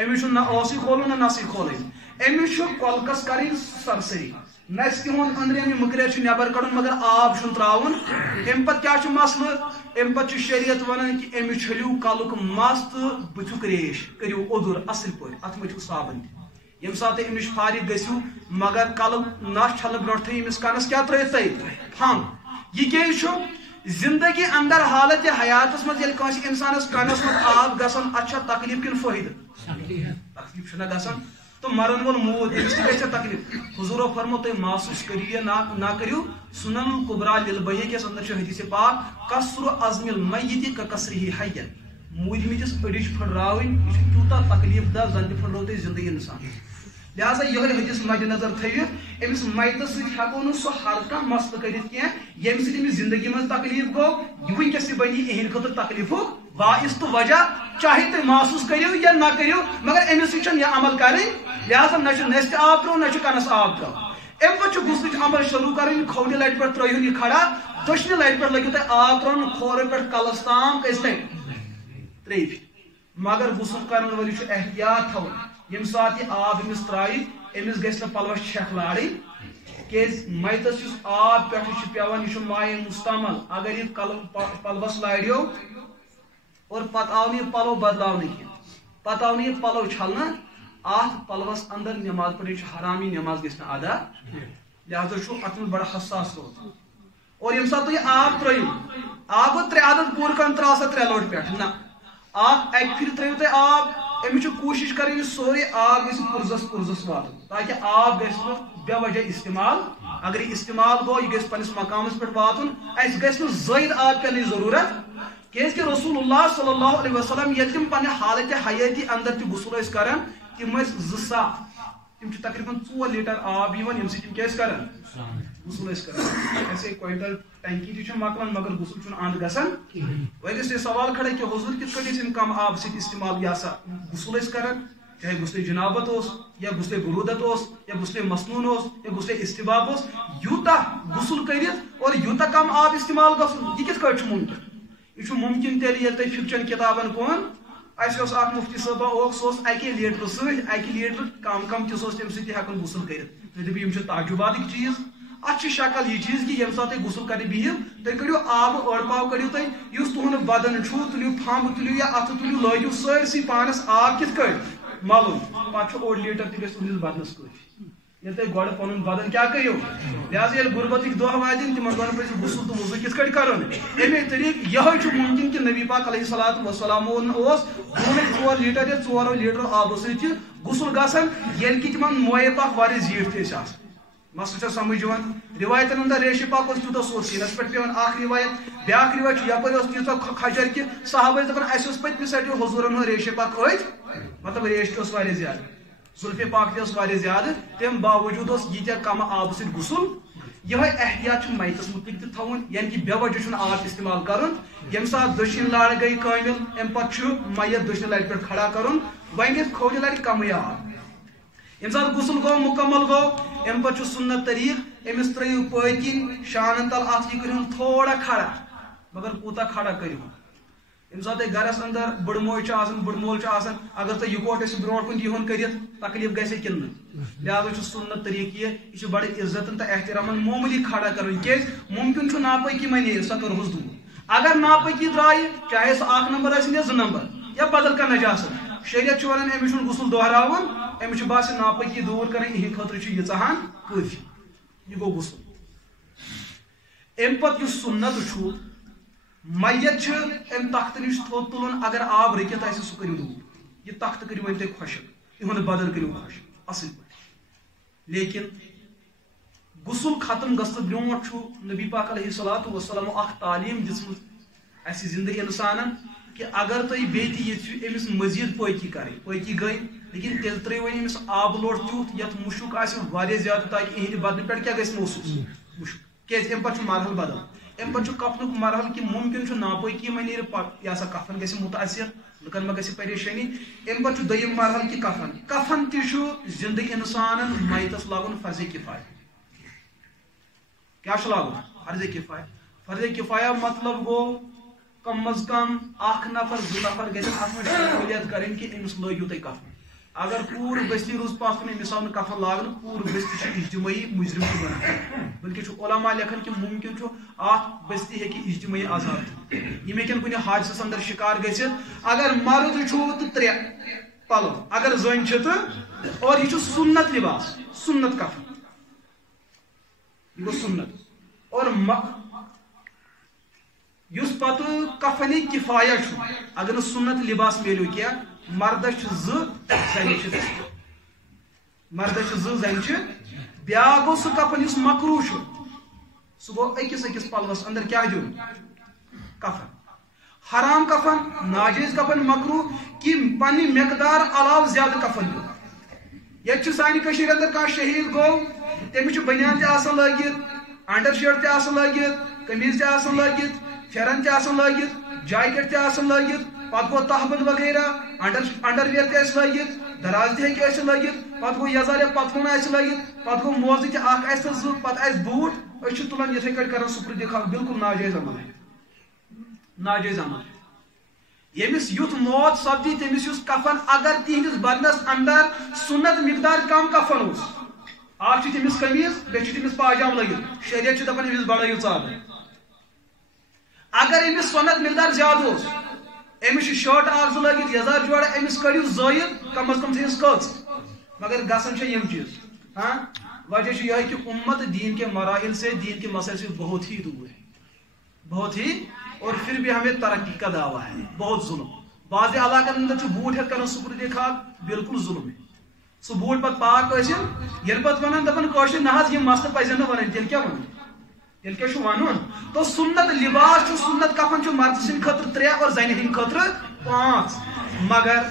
أمِس چھُنہٕ نہ اوسٕے کھولُن نہ نسٕے کھولٕنۍ أمِس چھُ کۄلکس کَرٕنۍ سرسری نَسہِ تِہُنٛد أنٛدرِم یہِ مٕکریٚر چھُ نٮ۪بر کڑُن مگر آب چھُنہٕ تراوُن امہِ پتہٕ کیٛاہ چھُ مسلہٕ امہِ پتہٕ چھُ شریعت ونان کہ أمِس چھٔلِو کلُک مس تہٕ بٕتھیُک ریش کٔرِو اوٚدُر اصٕل پٲٹھۍ اتھ مٔتھِو صابن تہِ ییٚمہِ ساتہٕ تُہۍ أمِس فارغ گٔژھِو مگر کلُک نس چھلنہٕ برونٛٹھ تھٲیِو أمِس کنس کیٛاہ ترٲیِتھ تُہۍ پھم یہ کیٛازِ چھُ زندگی اندر حالت حیاتس مز ییٚلہِ کٲنٛسہِ انسانس کنس منٛز آب گژھان اتھ چھا تکلیف کِنہٕ فٲیدٕ تکلیف چھُنہ گژھان تو مرن وول موت امس تہ گژھِ تکلیف حضورو فرمو تُہۍ محسوٗس کٔرِو یا نہ کٔرِو سنن القبرا للبیہقی کِس اندر چھُ حدیث پاک قصر عظم المیت کقصرہ حی موٗدمٕتِس أڑِچ پھٕٹراوٕنۍ یہِ چھُ تیوٗتاہ تکلیف دہ زن تہِ پھٕٹرو تۄہہِ زندگی انسان لہذا یہ حدیث مد نظر تھٲوِتھ أمِس میتس سۭتۍ ہٮ۪کو نہٕ سُہ ہر کانٛہہ مسلہٕ کٔرِتھ کینٛہہ ییٚمہِ سۭتۍ أمِس زندگی منٛز تکلیف گوٚو یہِ وٕنکٮ۪س تہِ بنی یِہنٛدِ خٲطرٕ تکلیفُک باعث تہٕ وجہ چاہے تُہۍ محسوٗس کٔرِو یا نہ کٔرِو مگر أمِس سۭتۍ چھُنہٕ یہِ عمل کَرٕنۍ لہذا نہ چھُ نستہِ آب ترٛاوُن نہ چھُ کنس آب ترٛاوُن امہِ پتہٕ چھُ غسلٕچ عمل شروٗع کَرٕنۍ کھوورِ لٹہِ پٮ۪ٹھ ترٲیہُن یہِ کھڑا دٔچھنہِ لٹہِ پٮ۪ٹھ لٲگِو تُہۍ آب ترٛاوُن کھورن پٮ۪ٹھ کلس تام کٔژِ لٹہِ 3 پھِرِ مگر غسل کرن وٲلِس چھُ احتیاط تھاوُن ییٚمہِ ساتہٕ یہِ آب أمِس ترٛایہِ أمِس گژھِ نہٕ پلوس چھٮ۪کھ لارٕنۍ کیٛازِ میتس یُس آب پٮ۪ٹھٕ چھُ پیوان یہِ چھُ مایہِ مُستعمل اگر یہِ پلوس لاریو اور پتہٕ آو نہٕ یہِ پلو بدلاونہٕ کینٛہہ پتہٕ آو نہٕ یہِ پلو چھلنہٕ اتھ پلوس اندر نماز پڑھٕنۍ چھِ حرام یہِ نماز گژھِ نہٕ ادا لہذا چھُ اتھ منٛز بڑٕ حساس روزُن اور ییٚمہِ ساتہٕ تُہۍ آب ترٛٲیِو آب گوٚو 3 عدد پوٗرٕ کرُن ترٛاو سا 3 لوٹہٕ پٮ۪ٹھ نہ آب اکہِ پھِرِ ترٛٲیِو تُہۍ آب أمِس چھِ کوٗشِش کَرٕنۍ یہِ سورُے آب گژھِ پُرزس واتُن تاکہِ آب گژھِ نہٕ بے وجہ استعمال اگر یہِ استعمال گوٚو یہِ گژھِ پننِس مقامس پٮ۪ٹھ واتُن اَسہِ گژھِ نہٕ زٲیِد آب پٮ۪نٕچ ضروٗرت کیٛازِ رسول اللہ صلی اللہ علیہ وسلم ییٚلہِ تِم پننہِ حالتِ حیٲتی اندر تہِ غسل ٲسۍ کران تِم ٲسۍ 2 صاف تِم چھِ تقریٖباً 4 لیٖٹر آب یِوان ییٚمہِ سۭتۍ تِم کیٛاہ ٲسۍ کران غسل ٲسۍ کران ایسے کویِنٹل ٹینکی تہِ چھُ مۄکلان مگر غسل چھُنہٕ اند گژھان وۄنۍ گژھِ صوال کھڑا کہِ حضوٗر کِتھ کٔنۍ ٲسۍ یِم کم آب سۭتۍ استعمال یہِ ہسا غسل ٲسۍ کران چاہے غسلِ جنابت اوس یا غسلِ برودت اوس یا غسلِ مسنون اوس یا غسلِ استباب اوس یوٗتاہ غسل کٔرِتھ اور یوٗتاہ کم آب استعمال گژھُن یہِ کِتھ کٔنۍ چھُ مُمکِن یہ ممکن تیٚلہِ ییٚلہِ تُہۍ فِکچن کِتابن کُن اَسہِ اوس اکھ مُفتی صٲبا اوس سُہ اوس 1 لیٖٹر سۭتۍ 1 لیٖٹر کم تہِ سُہ اوس تَمہِ سۭتۍ تہِ ہٮ۪کان غسل کٔرِتھ تُہۍ دٔپِو یِم چھِ تعجُباتٕکۍ چیٖز اتھ چھِ شکل یہِ چیٖز کہِ ییٚمہِ ساتہٕ تُہۍ غسل کرنہِ بِہِو تُہۍ کٔڑِو آبہٕ أڑ پاو کٔڑِو تُہۍ یُس تُہُنٛد بدن چھُ تُلِو پھمب تُلِو یا اَتھٕ تُلِو لٲگِو سٲرسٕے پانس آب کِتھ کٔنۍ ملُن پتہٕ چھُ 1 لیٖٹر تہِ گژھِ تُہنٛدِس بدنس کٲفی ییٚلہِ تُہۍ گۄڈٕ پنُن بدن کیٛاہ کٔرِو لہذا ییٚلہِ غُربتٕکۍ دۄہ واتن تِمن دۄہن پزِ غسل تہٕ وضوٗ کِتھ کٔنۍ کرُن اَمے طریٖقہٕ یِہوے چھُ مُمکِن کہِ نبی پاک علیہ الصلوۃ والسلام اوس 4 لیٖٹر یا 4 لیٖٹر آبہٕ سۭتۍ چھِ غسل گژھان ییٚلہِ کہِ تِمن مویے پاک واریاہ زیٖٹھ تہِ ٲسۍ آسان مسلہٕ چھا سمجھ یِوان روایتن انٛدر ریشہِ پاک اوس تیوٗتاہ سُہ اوس سیٖنس پٮ۪ٹھ پیوان اکھ روایت بیاکھ روایت چھُ یپٲرۍ اوس تیوٗتاہ کھجر کہِ صحابہٕ ٲسۍ دپان اَسہِ اوس پٔتمہِ سایڈٕ حضوٗرن ہُنٛد ریشہِ پاک أتھۍ مطلب ریش تہِ اوس واریاہ زیادٕ زُلفہِ پاک تہِ اوس واریاہ زیادٕ تمہِ باوجوٗد اوس ییٖتیاہ کم آبہٕ سۭتۍ غسل یِہوے احتیاط چھُ میتس مُتعلق تہِ تھاوُن یعنی کہِ بے وجہ چھُنہٕ آب استعمال کرُن ییٚمہِ ساتہٕ دٔچھِنۍ لڑ گٔے کٲمِل امہِ پتہٕ چھُ میت دٔچھنہِ لٹہِ پٮ۪ٹھ کھڑا کرُن وۄنۍ گژھِ کھوورِ لٹہِ کمٕے آب ییٚمہِ ساتہٕ غسل گوٚو مُکمل گوٚو امہِ پتہٕ چھُ سُنت طریٖقہٕ أمِس ترٲیِو پٔتۍ کِنۍ شانن تل اتھ یہِ کٔرِہُن تھوڑا کھڑا مگر کوٗتاہ کھڑا کٔرِہُن ییٚمہِ ساتہٕ تۄہہِ گرس انٛدر بٕڑٕ موج چھُ آسان بٕڑٕ مول چھُ آسان اگر تُہۍ یِکوٹ ٲسِو برونٛٹھ کُن یِہُن کٔرِتھ تکلیف گژھِ کِنہٕ نہٕ لہذا چھُ سُنت طریٖقہٕ یہِ چھُ بڑٕ عزتن تہٕ احترامن معموٗلی کھڑا کرُن کیٛازِ مُمکِن چھُ ناپٲکی وۄنۍ نیرِ سۄ کرہوس دوٗر اگر ناپٲکی درٛایہِ چاہے سُہ 1 نمبر ٲسِنۍ یا 2 نمبر یا بدل کانٛہہ نجاست شریعت چھُ ونان أمِس چھُنہٕ غسل دۄہراوُن أمِس چھُ باسان ناپٲکی دوٗر کرٕنۍ یِہنٛدِ خٲطرٕ چھُ ییٖژاہن کٲفی یہِ گوٚو غسل امہِ پتہٕ یُس سُنت چھُ میت چھُ امہِ تختہٕ نِش تھوٚد تُلُن اگر آب رُکِتھ آسہِ سُہ کٔرِو دوٗر یہِ تختہٕ کٔرِو وۄنۍ تُہۍ خۄشک یِہُنٛد بدن کٔرِو خۄشک اصل پٲٹھۍ لیکن غسل ختم گژھنہٕ برونٛٹھ چھُ نبی پاک علیہ الصلوۃ والسلامو اکھ تعلیٖم دِژمٕژ اَسہِ زِندٕ اِنسانن کہِ اگر تُہۍ بیٚیہِ تہِ ییٚژھِو أمِس مٔزیٖد پٲکی کَرٕنۍ پٲکی گٔے لیکن تیٚلہِ ترٛٲیِو وۄنۍ أمِس آبہٕ لوٹ تیُتھ یتھ مُشُک آسہِ واریاہ زیادٕ تاکہِ یِہنٛدِ بدنہٕ پٮ۪ٹھ کیٛاہ گژھِ محسوٗس مُشُک کیٛازِ امہِ پتہٕ چھُ مرحل بدل امہِ پتہٕ چھُ کفنُک مرحل کہِ مُمکِن چھُ ناپٲکی وۄنۍ نیرِ پتہٕ یہِ ہسا کفن گژھِ مُتاثر لُکن ما گژھِ پریشٲنی امہِ پتہٕ چھُ دوٚیِم مرحل کہِ کفن تہِ چھُ زِندٕ اِنسانن میتس لاگُن فرضِ کِفایہ کیٛاہ چھُ لاگُن فرضِ کِفایہ مطلب گوٚو کم از کم 1 نفر 2 نفر گژھن اتھ منٛز شموٗلیت کرٕنۍ کہِ أمِس لٲگِو تُہۍ کفن اگر پوٗرٕ بستی روٗز پتھ کُن أمِس آو نہٕ کفن لاگنہٕ پوٗرٕ بستی چھِ اجتمٲعی مُجرم چھُ بنان بلکہِ چھُ علما لیکھان کہِ مُمکِن چھُ اتھ بستی ہیٚکہِ اجتمٲعی عذاب یِم ہیٚکن کُنہِ حادثس انٛدر شِکار گٔژھِتھ اگر مرد چھُ تہٕ 3 پلو اگر زٔنۍ چھِ تہٕ اور یہِ چھُ سُنت لباس سُنت کفن یہِ گوٚو سُنت اور یُس پتہٕ کفنِ کِفایہ چھُ اگر نہٕ سُنت لباس میلیو کینٛہہ مردس چھِ 2 زنہِ چھِ 3 مرد زن بیا گو سہ کفن اس مکروہ سہ گو اکس پلوس اندر کیا دیون کفن حرام کفن ناجائز کفن مکروہ کہ پنہ مقدار علاوہ زیادہ کفن دیون یہ سانہ اندر کھانا شہید گو تمس بنیان تہ لگت انڈر شرٹ تہ لگت قمیض تہ لگت پھرن تہ لگت جاکٹ تہ لگت پتہ گو تہبند وغیرہ انڈر ویئر تہ لگت دراز تہ ہیکہ لگت پتہ گو یزار پتلون لگت پتہ گو موزہ تہ زٕ پتہ بوٹ اس تلان یتھے کٹ کران سپر دکھا بالکل ناجائز عمل ناجائز عمل یمس یوت موت سپدی تمس یس کفن اگر تہندس بدنس اندر سنت مقدار کم کفن اس اخ تمس قمیض بیٚیہِ تمس پاجام لگت شریعت دپان امس بڑٲیو ژادر اگر امس سنت مقدار زیادہ اس امس شرٹ اخ زٕ لگت یزار جوڑا امس کڑیو زٲیِد کم از کم تھیس کٔژ مگر گژھان یم چیز ہاں وجہ یہ کہ امت دین کے مراحل سے دین کے مسائل سے بہت ہی دور ہے بہت ہی اور پھر بھی ہمیں ترقی کا دعویٰ ہے بہت ظلم بعض علاقہ اندر بوٹ ہے کرنا سپر دیکھا بالکل ظلم ہے سہ بوٹ پتہ پاک ٲسِتھ ییٚلہِ پتہٕ ونان دپان کٲشِر نہ حظ یِم مسلہٕ پزن نہٕ ونٕنۍ تیٚلہِ کیٛاہ ونُن تیٚلہِ کیٛاہ چھُ ونُن تو سنت لباس چھُ سنت کفن چھُ مرد سٕنٛدِ خٲطرٕ 3 اور زنہِ ہٕنٛدِ خٲطرٕ 5 مگر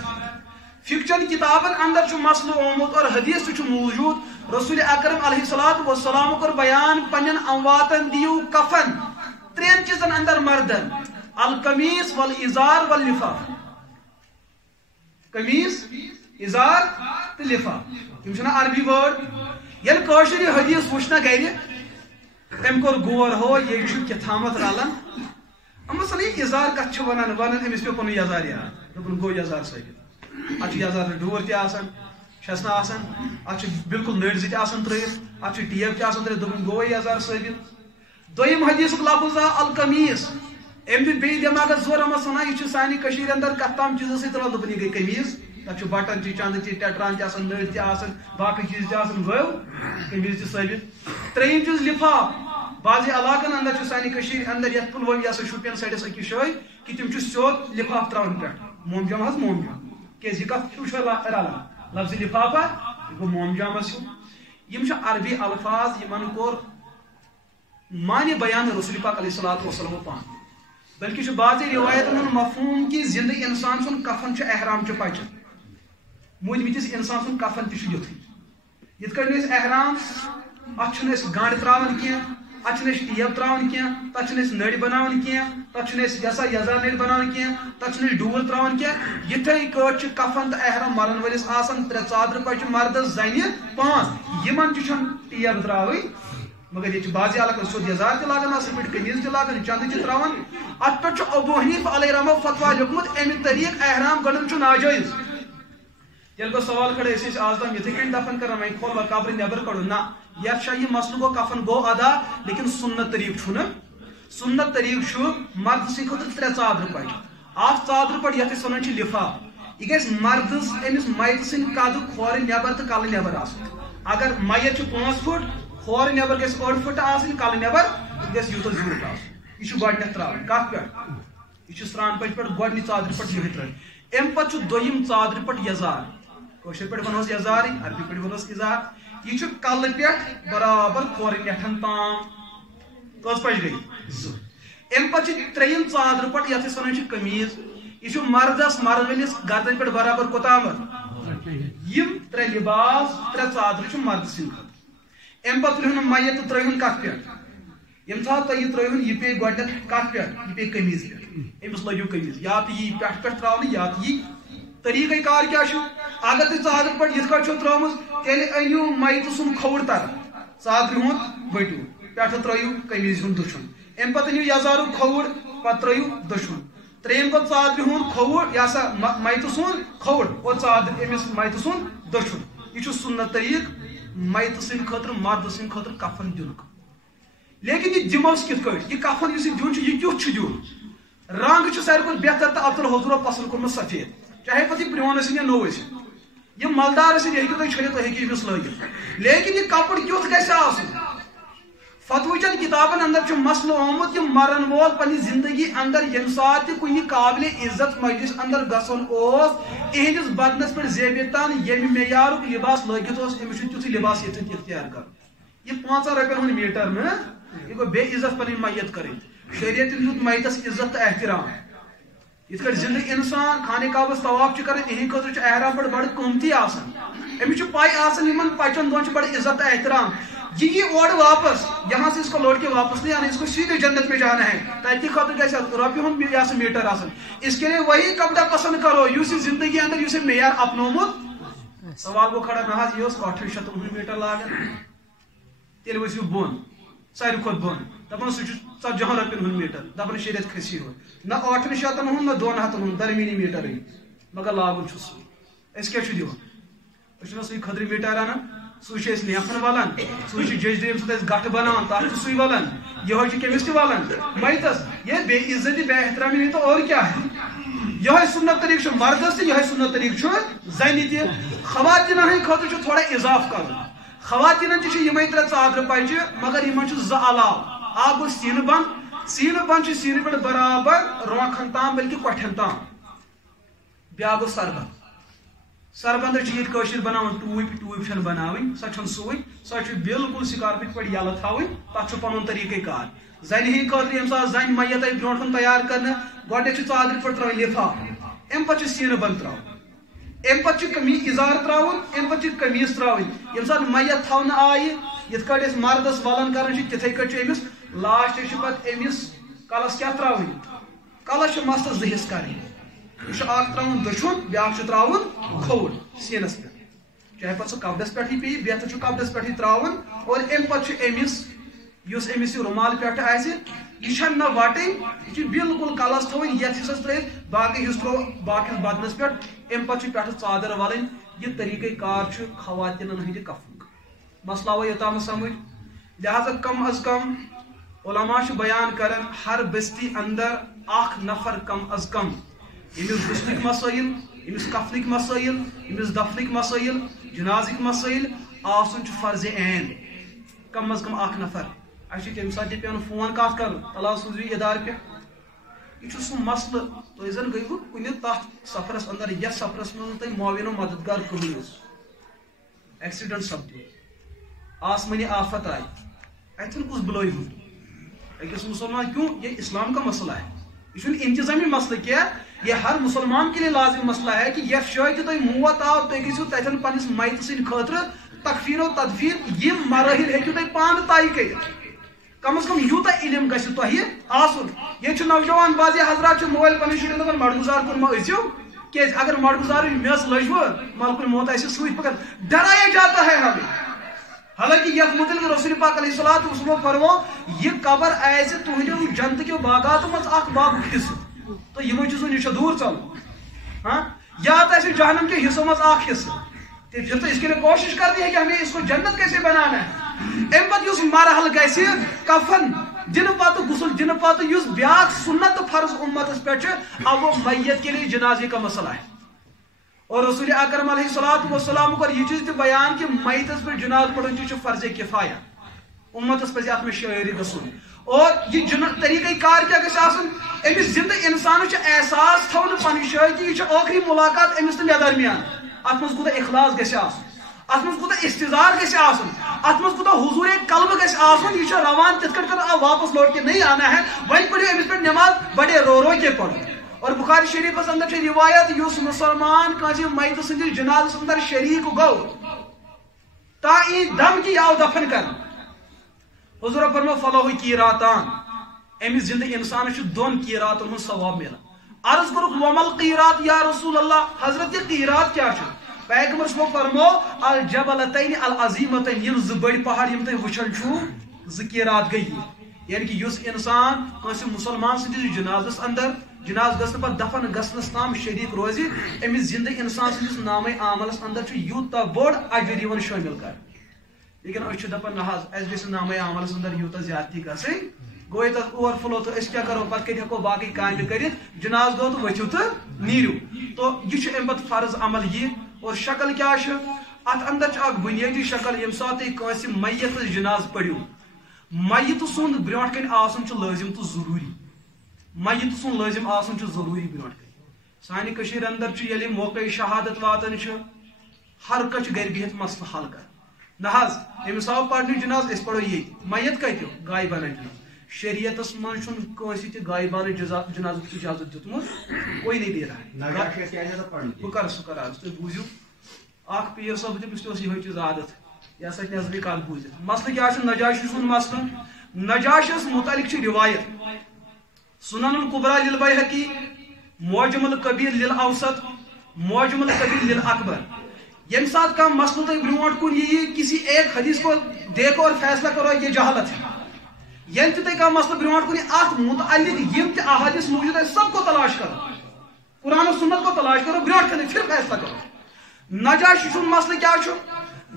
فکچن کتابن اندر چھُ مسلہٕ آمُت اور حدیث تہِ چھُ موجود رسول اکرم علیہ الصلوۃ والسلام کور بیان پنن امواتن دیو کفن 3 چیزن اندر مردن القمیص والازار واللفاف قمیص ازار تو لفاف یم چھنا عربی ورڈ یل کٲشِر یہ حدیث وچھنا گرِ تم کور غور ہو یہ چھُ کیٛاہتامتھ رلان مثلا یہ ازار کتھ چھُ ونان أمِس پیوٚو پنُن یزار یاد دوٚپُن گوٚو یزار ثٲبت اتھ چھُ یزار ڈوٗر تہِ آسان چھسنا آسان اتھ چھُ بالکل نٔرۍ زٕ تہِ آسان ترٲیِتھ اتھ چھُ ٹیپ تہِ آسان ترٲیِتھ دوٚپُن گوٚوے یزار ثٲبت دوٚیِم حدیثُک لفظ آو القمیٖص أمۍ دیُت بیٚیہِ دٮ۪ماغس زور أمس وَنان یہِ چھُ سانہِ کٔشیٖرِ اندر کتھ تام چیٖزو سۭتۍ رلان دوٚپُن یہِ گٔے قمیٖض تتھ چھُ بٹن تہِ چندٕ تہِ ٹیٹران تہِ آسان نٔرۍ تہِ آسان باقٕے چیٖز تہِ آسان گوٚو قمیٖض تہِ ثٲبت 3یِم چیٖز لفاف بعض علاقن اندر چھُ سانہِ کٔشیٖرِ اندر یتھ پُلوٲمۍ یا سا شُپین سایڈس أکِس جایہِ کہ تِم چھِ سیوٚد لفاف تراوان پٮ۪ٹھ مومجام حظ مومجام کیٛازِ یہِ کتھ چھُ رلان لفظ لفافہ یہِ گوٚو مومجامس ہیوٗ یم چھِ عربی الفاظ یمن کوٚر معنی بیان رسول پاک علیہ الصلوۃ والسلام پان بلکہ چھُ بعض روایتن ہُنٛد مفہوم کہ زندٕ انسان سُنٛد کفن چھُ احرام چہِ پچہِ موٗدمٕتِس انسان سُنٛد کفن تہِ چھُ یُتھُے یِتھ کٔٹھۍ أسۍ احرام اتھ چھُنہٕ أسۍ گنٛڈ تراوان کینٛہہ اتھ چھِنہٕ أسۍ ٹیپ تراوان کینٛہہ تتھ چھِنہٕ أسۍ نٔرۍ بناوان کینٛہہ تتھ چھِنہٕ أسۍ یسا یزار نٔرۍ بناوان کینٛہہ تتھ چھِنہٕ أسۍ ڈوٗر تراوان کینٛہہ یِتھے کٲٹھۍ چھُ کفن تہٕ احرام مرن وٲلِس آسان 3 ژادرٕ پچہِ مردس زنہِ 5 یمن تہِ چھُنہٕ ٹیپ تراوٕنۍ مگر یہ بعض علاقن سیوٚد یزار تہِ لاگان اصل پٲٹھۍ قمیٖض تہِ لاگان چندٕ تہِ تراوان اتھ پٮ۪ٹھ چھُ ابو حنیفہ علیہ رحمہ فتوا لیوٚکھمُت اَمہِ طریٖقہٕ احرام گنڈُن چھُ ناجٲیز تیٚلہِ گوٚو سوال کھڑا أسۍ ٲسۍ آز تام یِتھے کٔنۍ دفن کران وۄنۍ کھولوا قبرٕ نٮ۪بر کڑُن نہ یتھ چھا یہ مسلہٕ گوٚو کفن گوٚو ادا لیکن سنت طریٖقہٕ چھُنہٕ سنت طریٖقہٕ چھُ مرد سٕنٛدِ خٲطرٕ 3 ژادرٕ پچہِ اکھ ژادرٕ پٹ یتھ أسۍ ونان چھِ لفاف یہ گژھِ مردس أمِس میتہٕ سٕنٛدِ قدٕ کھۄرٕ نٮ۪بر تہٕ کلہٕ نٮ۪بر آسُن اگر میت چھُ 5 فُٹ کھۄر نٮ۪بر گژھِ 8 فُٹ آسٕنۍ کلہٕ نٮ۪بر گژھِ یوٗتاہ زیوٗٹھ آسُن یہِ چھُ گۄڈٕنیتھ تراوُن کتھ پٮ۪ٹھ یہ سران پچہِ پٮ۪ٹھ گۄڈنہِ ژادرِ پٮ۪ٹھ یِہے ترٲوِتھ امہِ پتہٕ چھُ دوٚیِم ژادرِ پٮ۪ٹھ یزار کٲشِر پٲٹھۍ ونہوس یزارٕے عربی پٲٹھۍ ونہوس ازار یہ چھُ کلہٕ پٮ۪ٹھ برابر کھۄرٕ نٮ۪ٹھن تام کٔژ پچہِ گٔے 2 امہِ پتہٕ چھِ 3یِم ژادرٕ پٮ۪ٹھ یتھ أسۍ ونان چھِ قمیٖض یہ چھُ مردس مرد وٲلِس گردن پٮ۪ٹھ برابر کوتامتھ یِم 3 لباس 3 ژادرٕ چھِ مرد سٕنٛدِ خٲطرٕ امہِ پتہٕ تُلہُن میت تہٕ ترٲوہُن کتھ پٮ۪ٹھ ییٚمہِ ساتہٕ تۄہہِ یہِ ترٲوہُن یہِ پیٚیہِ گۄڈنیتھ کتھ پٮ۪ٹھ یہِ پیٚیہِ قمیٖض پٮ۪ٹھ أمِس لٲگِو قمیٖض یا تہِ یی پٮ۪ٹھ تراونہٕ یا تہِ یی طریٖقے کار کیٛاہ چھُ اگر تُہۍ ژادرٕ پٮ۪ٹھ یِتھ کٲٹھۍ چھو ترٲومٕژ تیٚلہِ أنِو میتہٕ سُنٛد کھوٚوُر طرف ژادرِ ہُنٛد ؤٹِو پٮ۪ٹھٕ ترٲیِو قمیٖض ہُنٛد دٔچھُن امہِ پتہٕ أنِو یزارُک کھوٚوُر پتہٕ ترٲیِو دٔچھُن 3یِم گوٚو ژادرِ ہُنٛد کھوٚوُر یا سا میتہٕ سُنٛد کھوٚوُر اور ژادرِ أمِس میتہٕ سُنٛد دٔچھُن یہ چھُ سنت طریٖقہٕ میتہٕ سٕنٛدِ خٲطرٕ مرد سٕنٛدِ خٲطرٕ کفن دِنُک لیکن یہ دِموس کِتھ کٲٹھۍ یہ کفن یُس یہِ دیُن چھُ یہِ کیُتھ چھُ دیُن رنگ چھُ ساروی کھۄتہٕ بہتر تہٕ ابدل حضورو پسنٛد کوٚرمُت سفید چاہے پتہٕ یہِ پرٛون ٲسِنۍ یا نوٚو ٲسِنۍ یہ مالدار ٲسِنۍ یہِ ہیٚکِو تُہۍ چھٔلِتھ تُہۍ ہیٚکِو أمِس لٲگِتھ لیکن یہ کپُر کیُتھ گژھِ آسُن فتوی چن کتابن اندر مسئلہ آمت یہ مرن وول پنی زندگی اندر یم سات کن قابل عزت مجلس اندر گھن اہندس بدنس پہ زیبتان یم معیارک لباس لگت امس تیتھ لباس یتھ اختیار کر یہ 5 رۄپین ہند میٹر میں یہ گو بے عزت پنی میت کریں شریعت دیت میتس عزت تو احترام یت کٹ زندہ انسان خانہ کعبس طواف کریں اہند خاطر احرام پہ بڑ قیمتی امس پائی پچن دون بڑ عزت تو احترام یہ اور واپس یہاں سے اس کو لوٹ کے واپس نہیں آنا اس کو سیدھے جنت میں جانا ہے تاکہ خاطر گھس رۄپیہِ ہُنٛد بھی یہ میٹر اس کے لیے وہی کپڑا پسند کرو اس زندگی اندر اس معیار اپنومت سوال گو کھڑا نہ یہ 800 میٹر لاگان تیل ؤسِو بۄن ساروی کھۄتہٕ بۄن دپان سُہ چھُ 40 رۄپین ہُنٛد میٹر دپان شریعت کھٔسِو نہ 800 ہُنٛد نہ 200 ہُنٛد درمیٖنی میٹرٕے مگر لاگُن چھُ سُے أسۍ کیٛاہ چھُ دِوان أسۍ چھِنہ سُے کھٔدرٕ میٹر انان سُے لیفن ولان سُے ججریم سۭتۍ گٹھ بنان تتھ چھُ سُے ولان یہے کٔمِس تہِ ولان میتس یہ بے عزتی بے احترامی نہیں تو اور کیا ہے یہ سنت طریقہ چھُ مردس تہِ یہ سنت طریقہ چھُ زنہِ تہِ خواتینن ہٕنٛدِ خٲطرٕ چھُ تھوڑا اضافہٕ کرُن خواتینن تہِ چھِ یِمے 3 ژادرٕ پچہِ مگر یِمن چھُ 2 علاوٕ اکھ گوٚو سیٖنہٕ بند چھُ سیٖنہٕ پٮ۪ٹھ برابر رونٛکھن تام بلکہِ کۄٹھٮ۪ن تام بیاکھ گوٚو سربند سربندر یہ بناون ٹوٗپۍ چھن بناوٕنۍ سۄ چھن سُوٕنۍ سۄ چھِ بالکل سکارپِک پٲٹھۍ یلہٕ تھاوٕنۍ تتھ چھُ پنُن طریقہ کار زنہِ ہٕنٛدِ خٲطرٕ ییٚمہِ ساتہٕ زنہِ میت آیہِ برونٛٹھ کُن تیار کرنہٕ گۄڈنیٚتھ چھِ ژادرِ پٮ۪ٹھ ترٛاوٕنۍ لِفاف امہِ پتہٕ چھُ سیٖنہٕ بند ترٛاوُن امہِ پتہٕ چھُ قمیٖض یزار ترٛاوُن امہِ پتہٕ چھِ قمیٖض ترٛاوٕنۍ ییٚمہِ ساتہٕ میت تھاونہٕ آیہِ یِتھ کٲٹھۍ أسۍ مردس ولن کران چھِ تِتھٕے کٲٹھۍ چھُ أمِس لاسٹس چھِ پتہٕ أمِس کلس کیٛاہ ترٛاوٕنۍ کلس چھِ مستس 2 حصہٕ کرٕنۍ یہِ چھُ اکھ ترٛاوُن دٔچھُن بیاکھ چھُ ترٛاوُن کھووُر سیٖنس پٮ۪ٹھ چاہے پتہ سُہ کپڑس پہ پی بہتر چھُ کپڑس پہ ترٛاوُن اور امہِ پتہٕ چھُ أمِس یُس أمِس یہِ رُمال پٮ۪ٹھٕ آسہِ یہِ چھنہٕ نہ وٹٕنۍ یہِ چھِ بالکل کلس تھاوٕنۍ یتھ حصس ترٲیِتھ باقٕے حصہٕ ترٛوو باقٕیس بدنس پٮ۪ٹھ امہِ پتہٕ چھُ پٮ۪ٹھٕ ژادر ولٕنۍ یہِ طریقہ کار چھُ خواتینن ہٕنٛدِ کفنُک مسلہٕ آو یوٚتام سمجھ لہذا کم از کم علماء چھِ بیان کران ہر بستی اندر اکھ نفر کم از کم ییٚمِس غسلٕکۍ مسٲیِل ییٚمِس کفنٕکۍ مسٲیِل ییٚمِس دفنٕکۍ مسٲیِل جنازٕکۍ مسٲیِل آسُن چھُ فرضِ عین کم از کم اکھ نفر اَسہِ چھُ تمہِ ساتہٕ تہِ پیٚوان فون کتھ کرُن تلا سوٗزِو اِدارٕ پٮ۪ٹھ یہِ چھُ سُہ مسلہٕ تُہۍ زن گٔیوٕ کُنہِ تتھ سفرس اندر یتھ سفرس منٛز تۄہہِ معاوِن و مددگار کٕہٕنۍ اوس ایکسیڈنٹ سپدیو آسمٲنی آفت آیہِ اتھن کُس بُلٲے ہُنٛد أکِس مسلمان کیوں یہ اسلام کا مسئلہ ہے یہ چھُنہٕ انتظامی مسئلہ کینٛہہ یہ ہر مسلمان کے لیے لازمی مسئلہ ہے کہ یتھ جایہِ تہِ تۄہہِ موت آو تُہۍ گٔژھِو تتٮ۪ن پننِس میتہٕ سٕنٛدِ خٲطرٕ تکفیٖر و تدفیٖر یِم مراحل ہیٚکِو تُہۍ پانہٕ طے کٔرِتھ کم از کم یوٗتاہ علم گژھِ تۄہہِ آسُن ییٚتہِ چھُ نوجوان بازی حضرات چھِ مٲلۍ پنٕنۍ شُرٮ۪ن دپان مڑگُزار کُن ما ٲسِو کیٛازِ اگر مڑگُزارٕچ میٚژ لٔجوٕ ملکُل موت آسہِ سۭتۍ پکان ڈرایا جاتا ہے ہمیں حالانکہ یتھ متعلق رسول پاک علیہ الصلوۃ والسلام فرمو یہ قبر آسہِ تُہنٛدیو جنتٕکیو باغاتو منٛز اکھ باغُک حصہٕ تو یِمو چیٖزو نِش چھُ دوٗر ژَلُن ہاں یا تو آسہِ جہنم کے حصوں منٛز اکھ حصہٕ پھر تو اس کے لیے کوشش کرنی ہے کہ ہمیں اس کو جنت کیسے بنانا ہے امہِ پتہٕ یُس مرحل گژھِ کفن دِنہٕ پتہٕ غسل دِنہٕ پتہٕ یُس بیاکھ سنت تہٕ فرض اُمتس پٮ۪ٹھ چھُ اب وہ میت کے لیے جنازے کا مسئلہ ہے اور رسول اکرم علیہ الصلوۃ والسلام کر یہ چیز تہِ بیان کہ میتس پہ جناز پڑھن چھُ فرض کفایہ امتس پزِ اتھ منٛز شٲعری گژھُن اور یہ طریقہ کار کیا گژھِ آسُن أمِس زندٕ انسانس چھُ احساس تھاوُن پنٕنۍ جایہِ کہِ یہِ چھُ ٲخری مُلاقات أمِس تہٕ مےٚ درمیان اتھ منٛز کوٗتاہ اخلاص گژھِ آسُن اتھ منٛز کوٗتاہ استظار گژھِ آسُن اتھ منٛز کوٗتاہ حضوٗرِ قلبہٕ گژھِ آسُن یہِ چھُ روان تِتھ کٔٹھۍ کر واپس لوٹ کے نہیں آنا ہے وۄنۍ پٔرِو أمِس پٮ۪ٹھ نٮ۪ماز بڑے رو رو کے پڑھو اور بخاری شریفس اندر چھِ روایت یُس مسلمان کٲنٛسہِ میتہٕ سٕنٛدِس جنازس اندر شریٖک گوٚو تا ای دم کی آو دفن کر حضور فرمو فلاح قیراتان امس زندہ انسان چھُ 2 قیراتن ہُنٛد ثواب ملان عرض کوٚرُکھ ومل قیرات یا رسول اللہ حضرت یہ قیرات کیا چھُ پیغمبر صلی فرمو الجبلتین العظیمتین یم 2 بڑ پہاڑ یم تُہۍ وٕچھان چھُو 2 قیرات گٔیہِ یعنی کہ یُس انسان کٲنٛسہِ مسلمان سٕنٛدِس جنازس اندر جناز گژھنہٕ پتہٕ دفن گژھنس تام شریٖک روزِ أمِس زندٕ انسان سٕنٛدِس نامے عملس اندر چھُ یوٗتاہ بوٚڑ اجر یِوان شٲمِل کرنہٕ لیکن أسۍ چھِ دپان نہ حظ اَسہِ گژھِ نامے عملس اندر یوٗتاہ زیادتی گژھٕنۍ گوٚو ییٚتٮ۪تھ اوور فلو تہٕ أسۍ کیٛاہ کرو پتہٕ کتہِ ہٮ۪کو باقٕے کامہِ کٔرِتھ جناز گوٚو تہٕ ؤتھِو تہٕ نیٖرِو تو یہِ چھُ امہِ پتہٕ فرض عمل یہِ اور شکل کیٛاہ چھِ اتھ اندر چھِ اکھ بُنیٲدی شکل ییٚمہِ ساتہٕ تُہۍ کٲنٛسہِ میتس جناز پٔرِو میت سند برونٹ کن آسن لازم تو ضروری میت سند لازم آسن ضروری برونٹ کن سانہ کشیر اندر یلی موقع شہادت واتن ہر کچھ گر بہت مسئلہ حل کر نہ امس آو پڑھنے جناز اس پڑھو یہ میت کتو غائبانہ جناز شریعتس من تہ غائبانہ جناز اجازت دتمت کوئی نہیں دے رہا ہے بہ کر سہ کر تھی بوزو اخ پیر صاحب تمس تہ یہ چیز عادت یہ سا نظری کال بوزت مسئلہ کیا نجاشی سن مسئلہ نجاشس متعلق روایت سنن القبرى للبیہقی معجم الکبیر للاوسط معجم الکبیر للاکبر یم سات کا مسئلہ تھی برونٹ کن یہ کسی ایک حدیث کو دیکھو اور فیصلہ کرو یہ جہالت ہے یم تھی کا مسئلہ برونٹ کن اخ متعلق یم تہ احادیث موجود ہے سب کو تلاش کرو قرآن و سنت کو تلاش کرو برونٹ کن پھر فیصلہ کرو نجاشی سن مسئلہ کیا چھو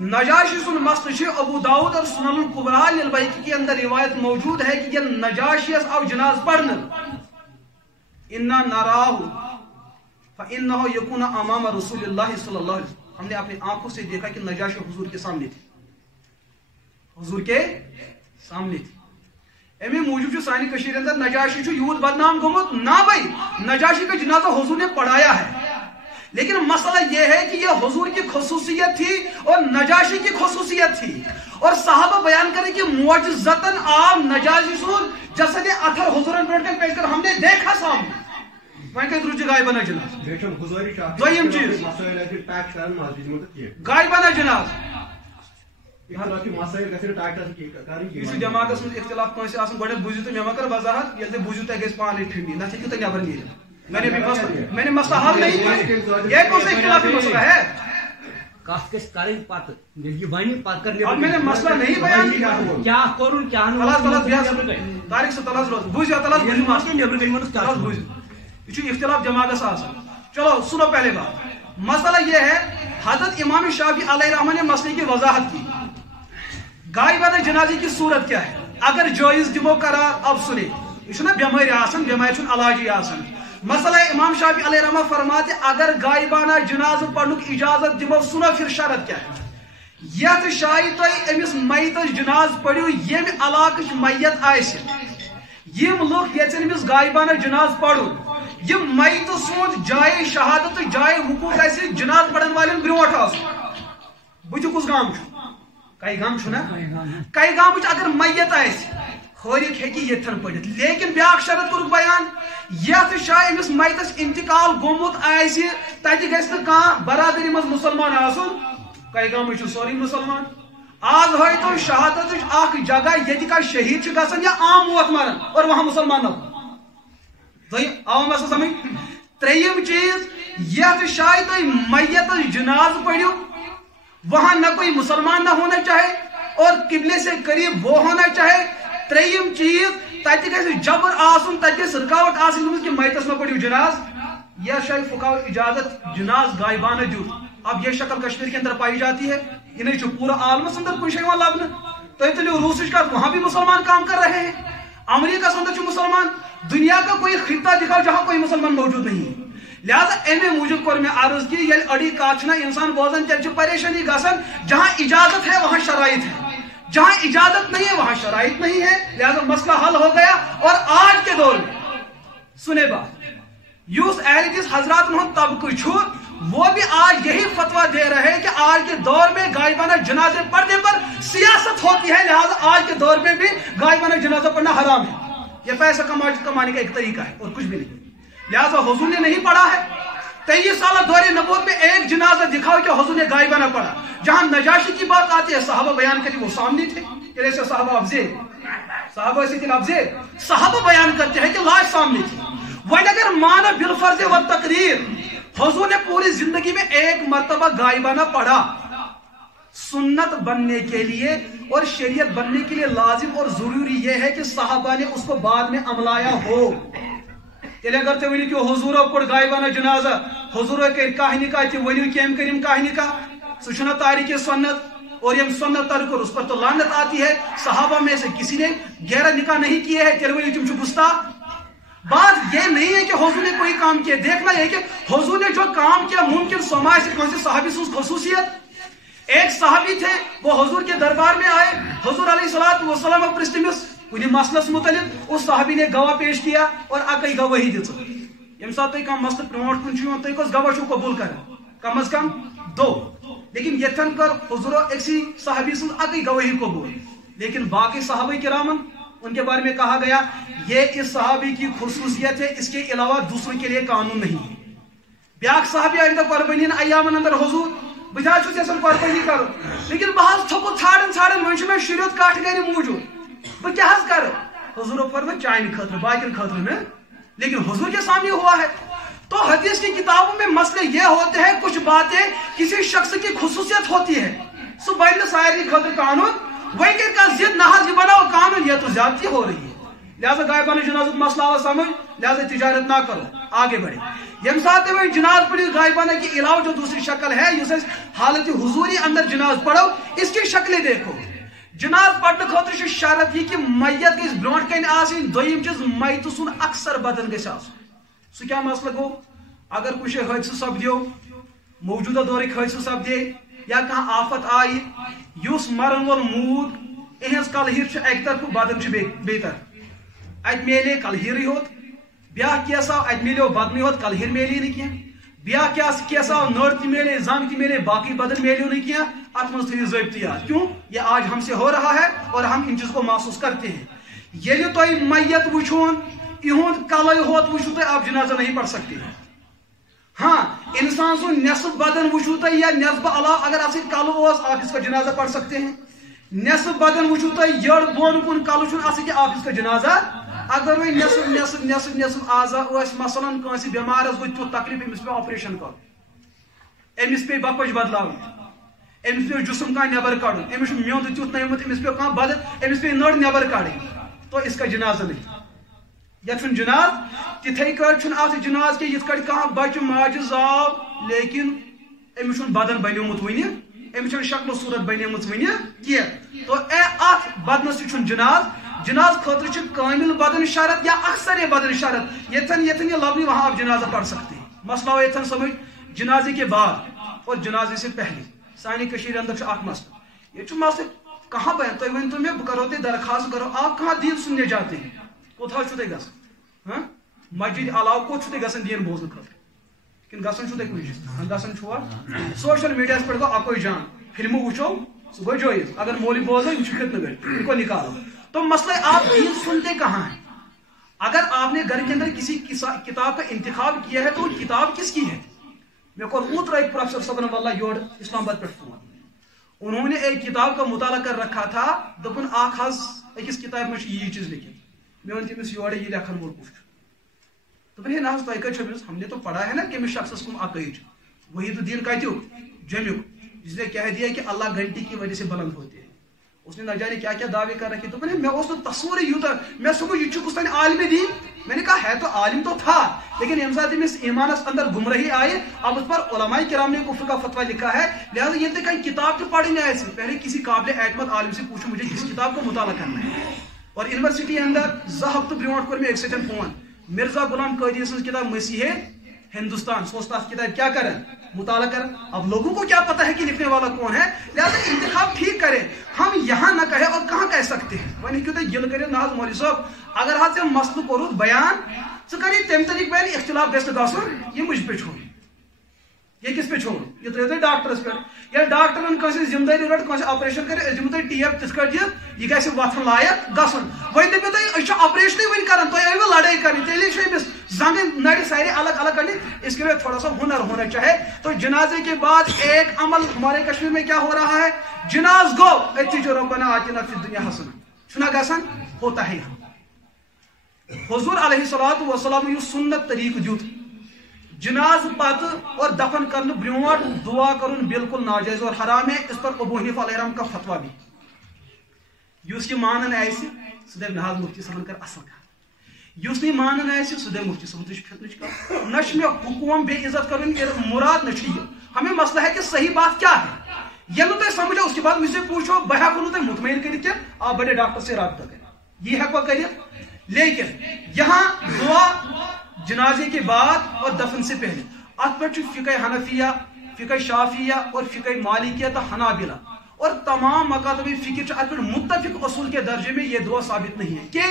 نجاشی سن مسئلہ ابو داؤد اور سنن القبرى للبیہقی کے اندر روایت موجود ہے کہ یہ نجاشی او جناز پڑھنا انا نراہ فانه یکون امام رسول اللہ صلی اللہ علیہ وسلم ہم نے اپنی آنکھوں سے دیکھا کہ نجاشی حضور کے سامنے تھی حضور کے سامنے تھی امی موجود سانی کشیر اندر نجاشی یوت بدنام گمت نہ بھائی نجاشی کا جنازہ حضور نے پڑھایا ہے لیکن مسئلہ یہ ہے کہ یہ حضور کی خصوصیت تھی اور نجاشی کی خصوصیت تھی اور صحابہ بیان کریں کہ معجزتاً عام نجاشی سن جسد اثر حضور نے پیش کر ہم نے دیکھا سامنے وہیں کہ درجہ غائبانہ جناز دویم چیز غائبانہ جناز یہ جماعت من اختلاف کنس گوڑ بوزو تو مے کر وضاحت یل تھی بوزو تہ گھر پانے ٹھنڈی نہ ہیکو تہ نبر نیرت میں نے مسئلہ حل نہیں کیا یہ کون سا اختلافی مسئلہ ہے کس کس کریں پتہ یہ بانی پتہ کر اب میں نے مسئلہ نہیں بیان کیا کرن کیا نہ اللہ تعالی تاریخ سے تلاش روز بوزو تلاش بوزو مسئلہ نیبر گئی تلاش بوزو یہ اختلاف جماعت آسان چلو سنو پہلے بات مسئلہ یہ ہے حضرت امام شافعی علیہ رحمہ نے مسئلے کی وضاحت کی غائبانہ جنازے کی صورت کیا ہے اگر جائز دمو قرار اب سنے یہ نا بیماری آسان بیماری چھن علاجی آسان مسئلہ امام شافعی علیہ رحمہ فرماتے اگر غائبانہ جنازہ پڑھنک اجازت دمو سنو پھر شرط کیا ہے یت شاید تھی امس میتس جناز پڑھو یم علاقہ میت آئے یم لوگ یچن امس غائبانہ جناز پڑھو یم میت سوند جائے شہادت جائے حقوق ایسے جناز پڑھن والن برونٹ آس بچو کس گام کئی گام نا کئی گام اگر میت آس خورک ہیکی یتھن پڑھت لیکن بیاکھ شرط کورک بیان یت شاہ امس میتس انتقال گومت آس تتہ گژھِ نہٕ کانٛہہ برادری مز مسلمان آسن کئی گام سوری مسلمان آج ہے تو شہادت اخ جگہ یت کا شہید گژھان یا عام موت مرن اور وہاں مسلمان نہ آو مسئلہ سمجھ تریم چیز یت شاید تھی میت جناز پڑھو وہاں نہ کوئی مسلمان نہ ہونا چاہے اور قبلے سے قریب وہ ہونا چاہے تریم چیز تتہ گژھِ جبر آسن تتہ گژھِ رکاوٹ آسن کہ میتس نہ پڑھو جناز یہ شاید فقہاء اجازت جناز غائبانہ دیت اب یہ شکل کشمیر کے اندر پائی جاتی ہے یہ نہیں پورا عالمس اندر کچھ ہے وہاں لبن تو تلیو روسش کا وہاں بھی مسلمان کام کر رہے ہیں امریکہ اندر مسلمان دنیا کا کوئی خطہ دکھاؤ جہاں کوئی مسلمان موجود نہیں ہے لہذا امی موجود کور میں عرض کی یل اڑی کاتنا انسان بوزن تیل پریشانی گسن جہاں اجازت ہے وہاں شرائط ہے جہاں اجازت نہیں ہے وہاں شرائط نہیں ہے لہذا مسئلہ حل ہو گیا اور آج کے دور میں سنے بات یوس اہل حدیث حضرات ہند طبقہ چھو وہ بھی آج یہی فتویٰ دے رہے ہیں کہ آج کے دور میں غائبانہ جنازے پڑھنے پر سیاست ہوتی ہے لہذا آج کے دور میں بھی غائبانہ جنازہ پڑھنا حرام ہے یہ پیسہ کمانے کا ایک طریقہ ہے اور کچھ بھی نہیں لہذا حضور نے نہیں پڑھا ہے 23 سالہ دور نبوت میں ایک جنازہ دکھاؤ کہ حضور نے غائبانہ پڑھا جہاں نجاشی کی بات آتی ہے صحابہ بیان کرتے وہ سامنے تھے کہ ایسے صحابہ افضے صحابہ ایسے کہ افضے صحابہ بیان کرتے ہیں کہ لاش سامنے تھی وہیں اگر مانا بالفرض و تقریر حضور نے پوری زندگی میں ایک مرتبہ غائبانہ پڑھا سنت بننے کے لیے اور شریعت بننے کے لیے لازم اور ضروری یہ ہے کہ صحابہ نے اس کو بعد میں عملایا ہو تیلے کرتے ونی کہ حضور پڑھ غائبانہ جنازہ حضور کر کہانی کا تی ونی کیم کریم کہانی کا سچنا تاریخ سنت اور یم سنت ترک اس پر تو لعنت آتی ہے صحابہ میں سے کسی نے گہرا نکاح نہیں کیے ہے تیلے ونی تم چھ گستاخ بات یہ نہیں ہے کہ حضور نے کوئی کام کیا دیکھنا یہ کہ حضور نے جو کام کیا ممکن سماج سے کون سے صحابی سن خصوصیت ایک صحابی تھے وہ حضور کے دربار میں آئے, حضور علیہ الصلوۃ والسلام پرست تمس کن مسلس متعلق, اس صحابی نے گواہ پیش کیا اور اکی گواہی دِژ. یم سات تُہۍ کانٛہہ مسلہٕ برونٛٹھ کُن چھُ یِوان تُہۍ کۄس گواہ چھِو قبول کران, کم از کم 2, لیکن یتھن کر حضور اکسی صحابی سن اکی گواہی قبول, لیکن باقی صحابہ کرامن ان کے بارے میں کہا گیا یہ اس صحابی کی خصوصیت ہے, اس کے علاوہ دوسروں کے لیے قانون نہیں. بیاکھ صحابی آئندہ قربانی ایامن اندر حضور بہت چھس یژھان قربانی کرو, لیکن بہت تھوٚکُت ژھانڈن وۄنۍ چھُ مےٚ شُرِیُت کٹھ گرِ موٗجوٗد, بہٕ کیٛاہ حظ کرٕ؟ حضور فرمایا چانہِ خٲطرٕ باقین خٲطرٕ نہٕ, لیکن حضور کے سامنے ہوا ہے. تو حدیث کی کتابوں میں مسئلے یہ ہوتے ہیں, کچھ باتیں کسی شخص کی خصوصیت ہوتی ہے, سو بن سارے خاطر قانون, وہی کہ کا ضد نہ یہ بناؤ قانون, یہ تو زیادتی ہو رہی ہے. لہذا غائبانہ جنازت مسئلہ آ سمجھ, لہذا تجارت نہ کرو, آگے بڑھے. یم ساتھ وہ جناز پڑھو غائبانہ کے علاوہ جو دوسری شکل ہے اس حالت حضوری اندر جناز پڑھو, اس کی شکلیں دیکھو. جناز پڑھنے خاطر شرط یہ کہ میت گژھِ برونٛٹھ کَنہِ آسٕنۍ, دوٚیِم چیٖز میتہِ سُنٛد اکثر بدن گژھِ آسُن. سُہ کیٛاہ مسئلہ گوٚو؟ اگر کُنہِ جایہِ حٲدثہٕ سپدیو, موجودہ دورٕکۍ حٲدثہٕ سپدے یا کانٛہہ آفت آیہِ, یُس مرن وول موٗد اِہِنٛز کلہیٖر چھِ اکہِ طرفہٕ بدن چھِ بیٚیہِ طرفہٕ, اتہِ میلے کلہیٖرٕے ہوت, بیاکھ کیس آو اتہِ میلیو بدنٕے ہوت, کلہیٖر میلے نہٕ کینٛہہ, بیاکھ کیس آو نٔر تہِ میلے زنگ تہِ میلے, باقی بدن میلیو نہٕ کینٛہہ. اتھ منٛز تھٲیِو ضٲبطہٕ یاد, کیوں یہ آج ہم سے ہو رہا ہے اور ہم ان چیز کو محسوس کرتے ہیں. ییٚلہِ تۄہہِ میت وٕچھون, یِہُنٛد کلے ہوت وٕچھو تۄہہِ, آپ جنازہ نہیں پڑھ سکتے. ہاں انسان سُنٛد نصف بدن وٕچھو تۄہہِ یا نصف علاوہ اگر آپ کلہٕ اوس, آپ اس کا جنازہ پڑھ سکتے ہیں. نصف بدن وٕچھو تۄہہِ, یٔڑ بۄن کُن کلہٕ چھُنہٕ اَتھ سۭتۍ, آپ اس کا جنازہ. اگر وۄنۍ نصف نصف نصف نصف اعضا ٲسۍ, مثلاً کٲنٛسہِ بٮ۪مارس گوٚو تیُتھ تکلیٖف أمِس پیوٚو آپریشن کرُن, أمِس پیٚیہِ بکوچ بدلاوٕنۍ, أمِس پیوٚو جسم کانٛہہ نیبر کڑُن, أمِس چھُ میوٚنٛد تیُتھ نٔومُت, أمِس پیوٚو کانٛہہ بدل, أمِس پیٚیہِ نٔر نیبر کڑٕنۍ, تو اس کا جنازہ نہیں. یتھ چھُنہٕ جناز. تِتھٕے کٲٹھۍ چھُنہٕ اتھ جناز کینٛہہ یِتھ کٲٹھۍ کانٛہہ بچہِ ماجہِ زاو, لیکن أمِس چھُنہٕ بدن بنیومُت وُنہِ, أمِس چھنہٕ شکل صوٗرت بنیمٕژ وُنہِ کینٛہہ, تو اتھ بدنس تہِ چھُنہٕ جناز. جناز خاطر چھُ کامل بدن شرط یا اکثر بدن شرط, یتھن یہ لفظ وہاں آپ جنازہ پڑھ سکتے ہیں. مسئلہ ہو یتھن سمجھ جنازے کے بعد اور جنازے سے پہلے. سانہِ کشیٖرِ اندر چھُ اکھ مسئلہ, یہ چھُ مسئلہ کہاں بیان, تُہۍ ؤنۍتو مےٚ بہٕ کرو تۄہہِ درخواست کرو, آپ کہاں دین سننے جاتے ہیں, کوٚت حظ چھُو تۄہہِ گژھان؟ مسجد علاوٕ کوٚت چھُو تۄہہِ گژھان دین بوزنہٕ خٲطرٕ, کِنہٕ گژھان چھُو تۄہہِ کُنہِ جایہِ؟ گژھان چھُوا؟ سوشل میڈیاہس پٮ۪ٹھ گوٚو اکوے جان, فلمہٕ وٕچھو سُہ گوٚو جٲیز, اگر مولوی بوزو یِم چھِ فتنہٕ گٔڑۍ, ان کو نکالو. تو مسئلہ آپ دین سنتے کہاں ہیں؟ اگر آپ نے گھر کے اندر کسی کتاب کا انتخاب کیا ہے تو وہ کتاب کس کی ہے؟ میں کو اوترا ایک پروفیسر صبن واللہ یور اسلام آباد پہ فون, انہوں نے ایک کتاب کا مطالعہ کر رکھا تھا, دپن اکھ حظ أکِس کتاب میں یہ چیز لکھی, میں ون تمس یورے یہ لکھن وول کُس چھُ, دپن ہے نہ حظ تۄہہِ کتہِ چھو, ہم نے تو پڑھا ہے نا کمس شخصس کم عقائد, وحید الدین کتیُک, جمیُک, جس نے کہہ دیا کہ اللہ گھنٹی کی وجہ سے بلند ہوتے ہیں. اس نے نہ جانے کیا کیا دعوے کر رکھے. تو میں اس تصور یوتا, میں سمجھ یہ کس تین عالم دین, میں نے کہا ہے تو عالم تو تھا, لیکن یم ساتھ اس ایمان اندر گمراہی آئے, اب اس پر علماء کرام نے کفر کا فتویٰ لکھا ہے. لہٰذا یہ کہیں کتاب تو پڑھنے آئے سے پہلے کسی قابل اعتماد عالم سے پوچھو مجھے کس کتاب کو مطالعہ کرنا ہے. اور یونیورسٹی اندر زٕ ہفتہٕ برونٛٹھ کوٚر مےٚ أکۍ سۭتۍ فون, مرزا غلام قادری سٕنٛز کتاب مسیح ہندوستان, سو تس کتاب کیا کریں مطالعہ کریں. اب لوگوں کو کیا پتا ہے کہ لکھنے والا کون ہے, لہٰذا انتخاب ٹھیک کرے, ہم یہاں نہ کہیں اور کہاں کہہ سکتے ہیں. وۄنۍ ہیٚکِو تُہۍ گِل کٔرِتھ, نہ حظ مولوی صٲب اگر حظ ژےٚ مسلہٕ کوٚرُتھ بیان, ژٕ کر یہِ تَمہِ طریٖقہٕ بیان اختلاف گژھِ نہٕ گژھُن, یہِ مُجھ پہ چھوڑ, یہ کس پہ چھوڑ, یہ ترٛٲیِو تُہۍ ڈاکٹرس پٮ۪ٹھ. یا ڈاکٹرن کٲنٛسہِ ذمہٕ دٲری رٔٹ, کٲنٛسہِ آپریشن کرِ, أسۍ دِمو تۄہہِ ٹیپ تِتھ کٲٹھۍ دِتھ یہِ گژھِ وۄتھُن لایق گژھُن. وۄنۍ دٔپِو تُہۍ أسۍ چھِ آپریشنٕے وٕنہِ کران, تُہۍ ٲیوٕ لڑٲے کرنہِ, تیٚلے چھُ أمِس زنگہٕ نرِ سارے الگ الگ کرنی, اس کے لیے تھوڑا سا ہنر ہونا چاہے. تو جنازے کے بعد ایک عمل ہمارے کشمیر میں کیا ہو رہا ہے, جناز گو اتھی جو ربنا آتنا فی الدنیا حسنہ, چھُنا گژھان, ہوتا ہے یہاں. حضور علیہ الصلوۃ والسلام یُس سنت طریقہ دیُت, جناز پتہ اور دفن کرنے برونٛٹھ دعا کرن بالکل ناجائز اور حرام ہے. اس پر ابو حنیفہ علیہ الرحمہ کا فتویٰ بھی. یُس یہ مانن آسہِ سُہ دپہِ نہ حظ مفتی صٲبن کر اصل کتھ, یُس نہٕ مانن آسہِ سُہ دپہِ مفتی صٲبن تہِ چھُ فتنٕچ کتھ. نہ چھُ مےٚ حکوٗمت بے عزت کرُن مراد, نہ چھُ یہِ, ہمیں مسئلہ ہے کہ صحیح بات کیا ہے. ییٚلہِ نہٕ تۄہہِ سمجھو اس کے بعد مجھ سے پوچھو, بہٕ ہٮ۪کو نہٕ تۄہہِ مطمئن کٔرِتھ کہِ آپ بڑے ڈاکٹر سے رابطہ کریں, یہ ہٮ۪کوا کٔرِتھ. لیکن یہاں دعا جنازے کے بعد اور دفن سے پہلے, ات پہ فقہ حنفیہ فقہ شافیہ اور فقہ مالکیہ تو حنابلہ اور تمام مکاتب فکر ات متفق اصول کے درجے میں یہ دعا ثابت نہیں ہے کہ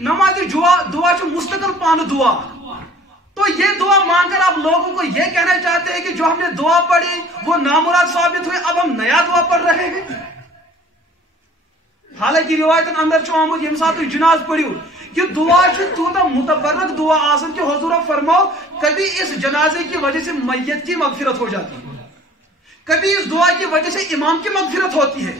نماز دعا مستقل پان دعا. تو یہ دعا مان کر آپ لوگوں کو یہ کہنا چاہتے ہیں کہ جو ہم نے دعا پڑھی وہ نامراد ثابت ہوئی، اب ہم نیا دعا پڑھ رہے ہیں. حالانکہ روایتن اندر آمد یم سات جناز پڑھو یہ دعا تیوتا متبرک دعا آسن کہ حضور فرماؤ کبھی اس جنازے کی وجہ سے میت کی مغفرت ہو جاتی ہے، کبھی اس دعا کی وجہ سے امام کی مغفرت ہوتی ہے،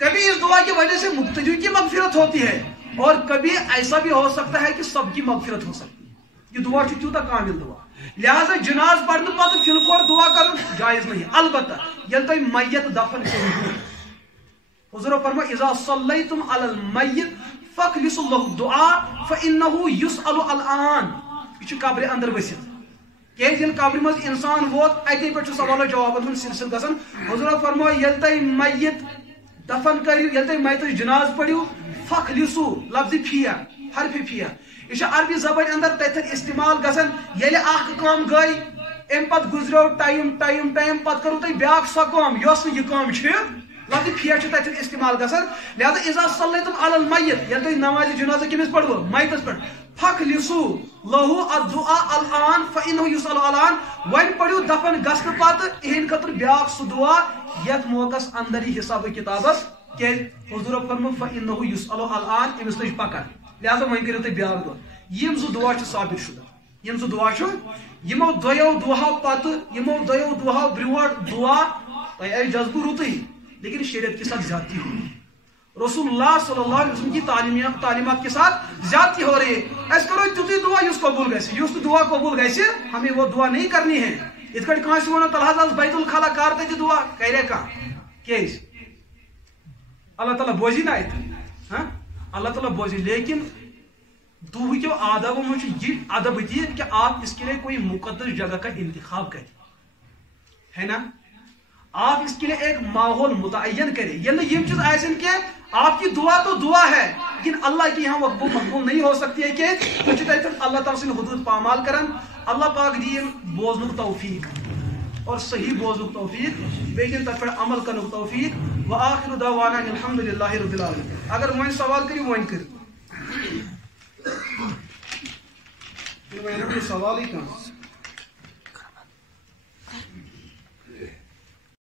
کبھی اس دعا کی وجہ سے مقتدی کی مغفرت ہوتی ہے، اور کبھی ایسا بھی ہو سکتا ہے کہ سب کی مغفرت ہو سکتی ہے. یہ دعا تیوتا کامل دعا، لہذا جناز پڑھنے پتہ فی الفور دعا کرنا جائز نہیں. البتہ یل تھی میت دفن کرو حضور فرما اذا صلیتم علی المیت فاخلصوا له الدعاء فانه يسأل الان. یہ قبر اندر بست کیز یل قبر مز انسان ووت اتے پہ سوال و جوابن ہند سلسل گژھان. حضور فرما یل تھی میت دفن کریو یل تھی میت جناز پڑھو فاخلصوا لفظ فیا حرف فیا یہ عربی زبان اندر تتھن استعمال گژھان یل اخ کام گئی ام پت گزریو ٹائم پت کرو تھی بیاکھ سو کام یس یہ کام لفظ فیا تتھن استعمال گژھان. لہذا اذا صلیتم علی المیت یل تھی نماز جنازہ کمس پڑھو میتس پہ فاخلصوا له الدعاء الان فانه يسأل الان. ون پڑھو دفن گھن پتہ اہند خاطر بیاکھ سہ دعا یت موقع اندر یہ حساب کتابس کہ حضور فرمو فانه يسأل الان امس لج پکر. لہذا ون کرو تھی بیاکھ دعا. یم زٕ دعا ثابت شدہ، یم زٕ دعا یمو دۄیو دعاو پتہ یمو دۄیو دعاو برونٛٹھ دعا تۄہہِ آسہِ جذبہ رُتٕے لیکن شریعت کے ساتھ زیادتی ہو رہی ہے، رسول اللہ صلی اللہ علیہ وسلم کی تعلیمات کے ساتھ زیادتی ہو رہی ہے. اس کرو تیُتھُے دعا یُس قبول گژھِ، یُس دعا قبول گژھِ ہمیں وہ دعا نہیں کرنی ہے. یِتھ کٲٹھۍ کٲنٛسہِ ووٚنو تلہٕ حظ بیت الخلا کر تتہِ دعا کرے کانٛہہ کیٛازِ اللہ تعالیٰ بوزی نا اتہِ اللہ تعالیٰ بوزی. لیکن دعا کے آدابوں میں یہ ادب ہے کہ آپ اس کے لیے کوئی مقدس جگہ کا انتخاب کریں، ہے نا، آپ اس کے لیے ایک ماحول متعین کریں. یہ چیز ایسے کہ آپ کی دعا تو دعا ہے لیکن اللہ کی یہاں مقبول نہیں ہو سکتی ہے کہ اللہ تعالیٰ سے حدود پامال کرن. اللہ پاک دین بوزن توفیق اور صحیح بوزن توفیق بیگن تک پر عمل کرن توفیق. وآخر دعوانا الحمدللہ رب العالمین. اگر وہیں سوال کری وہیں کر سوال ہی کہاں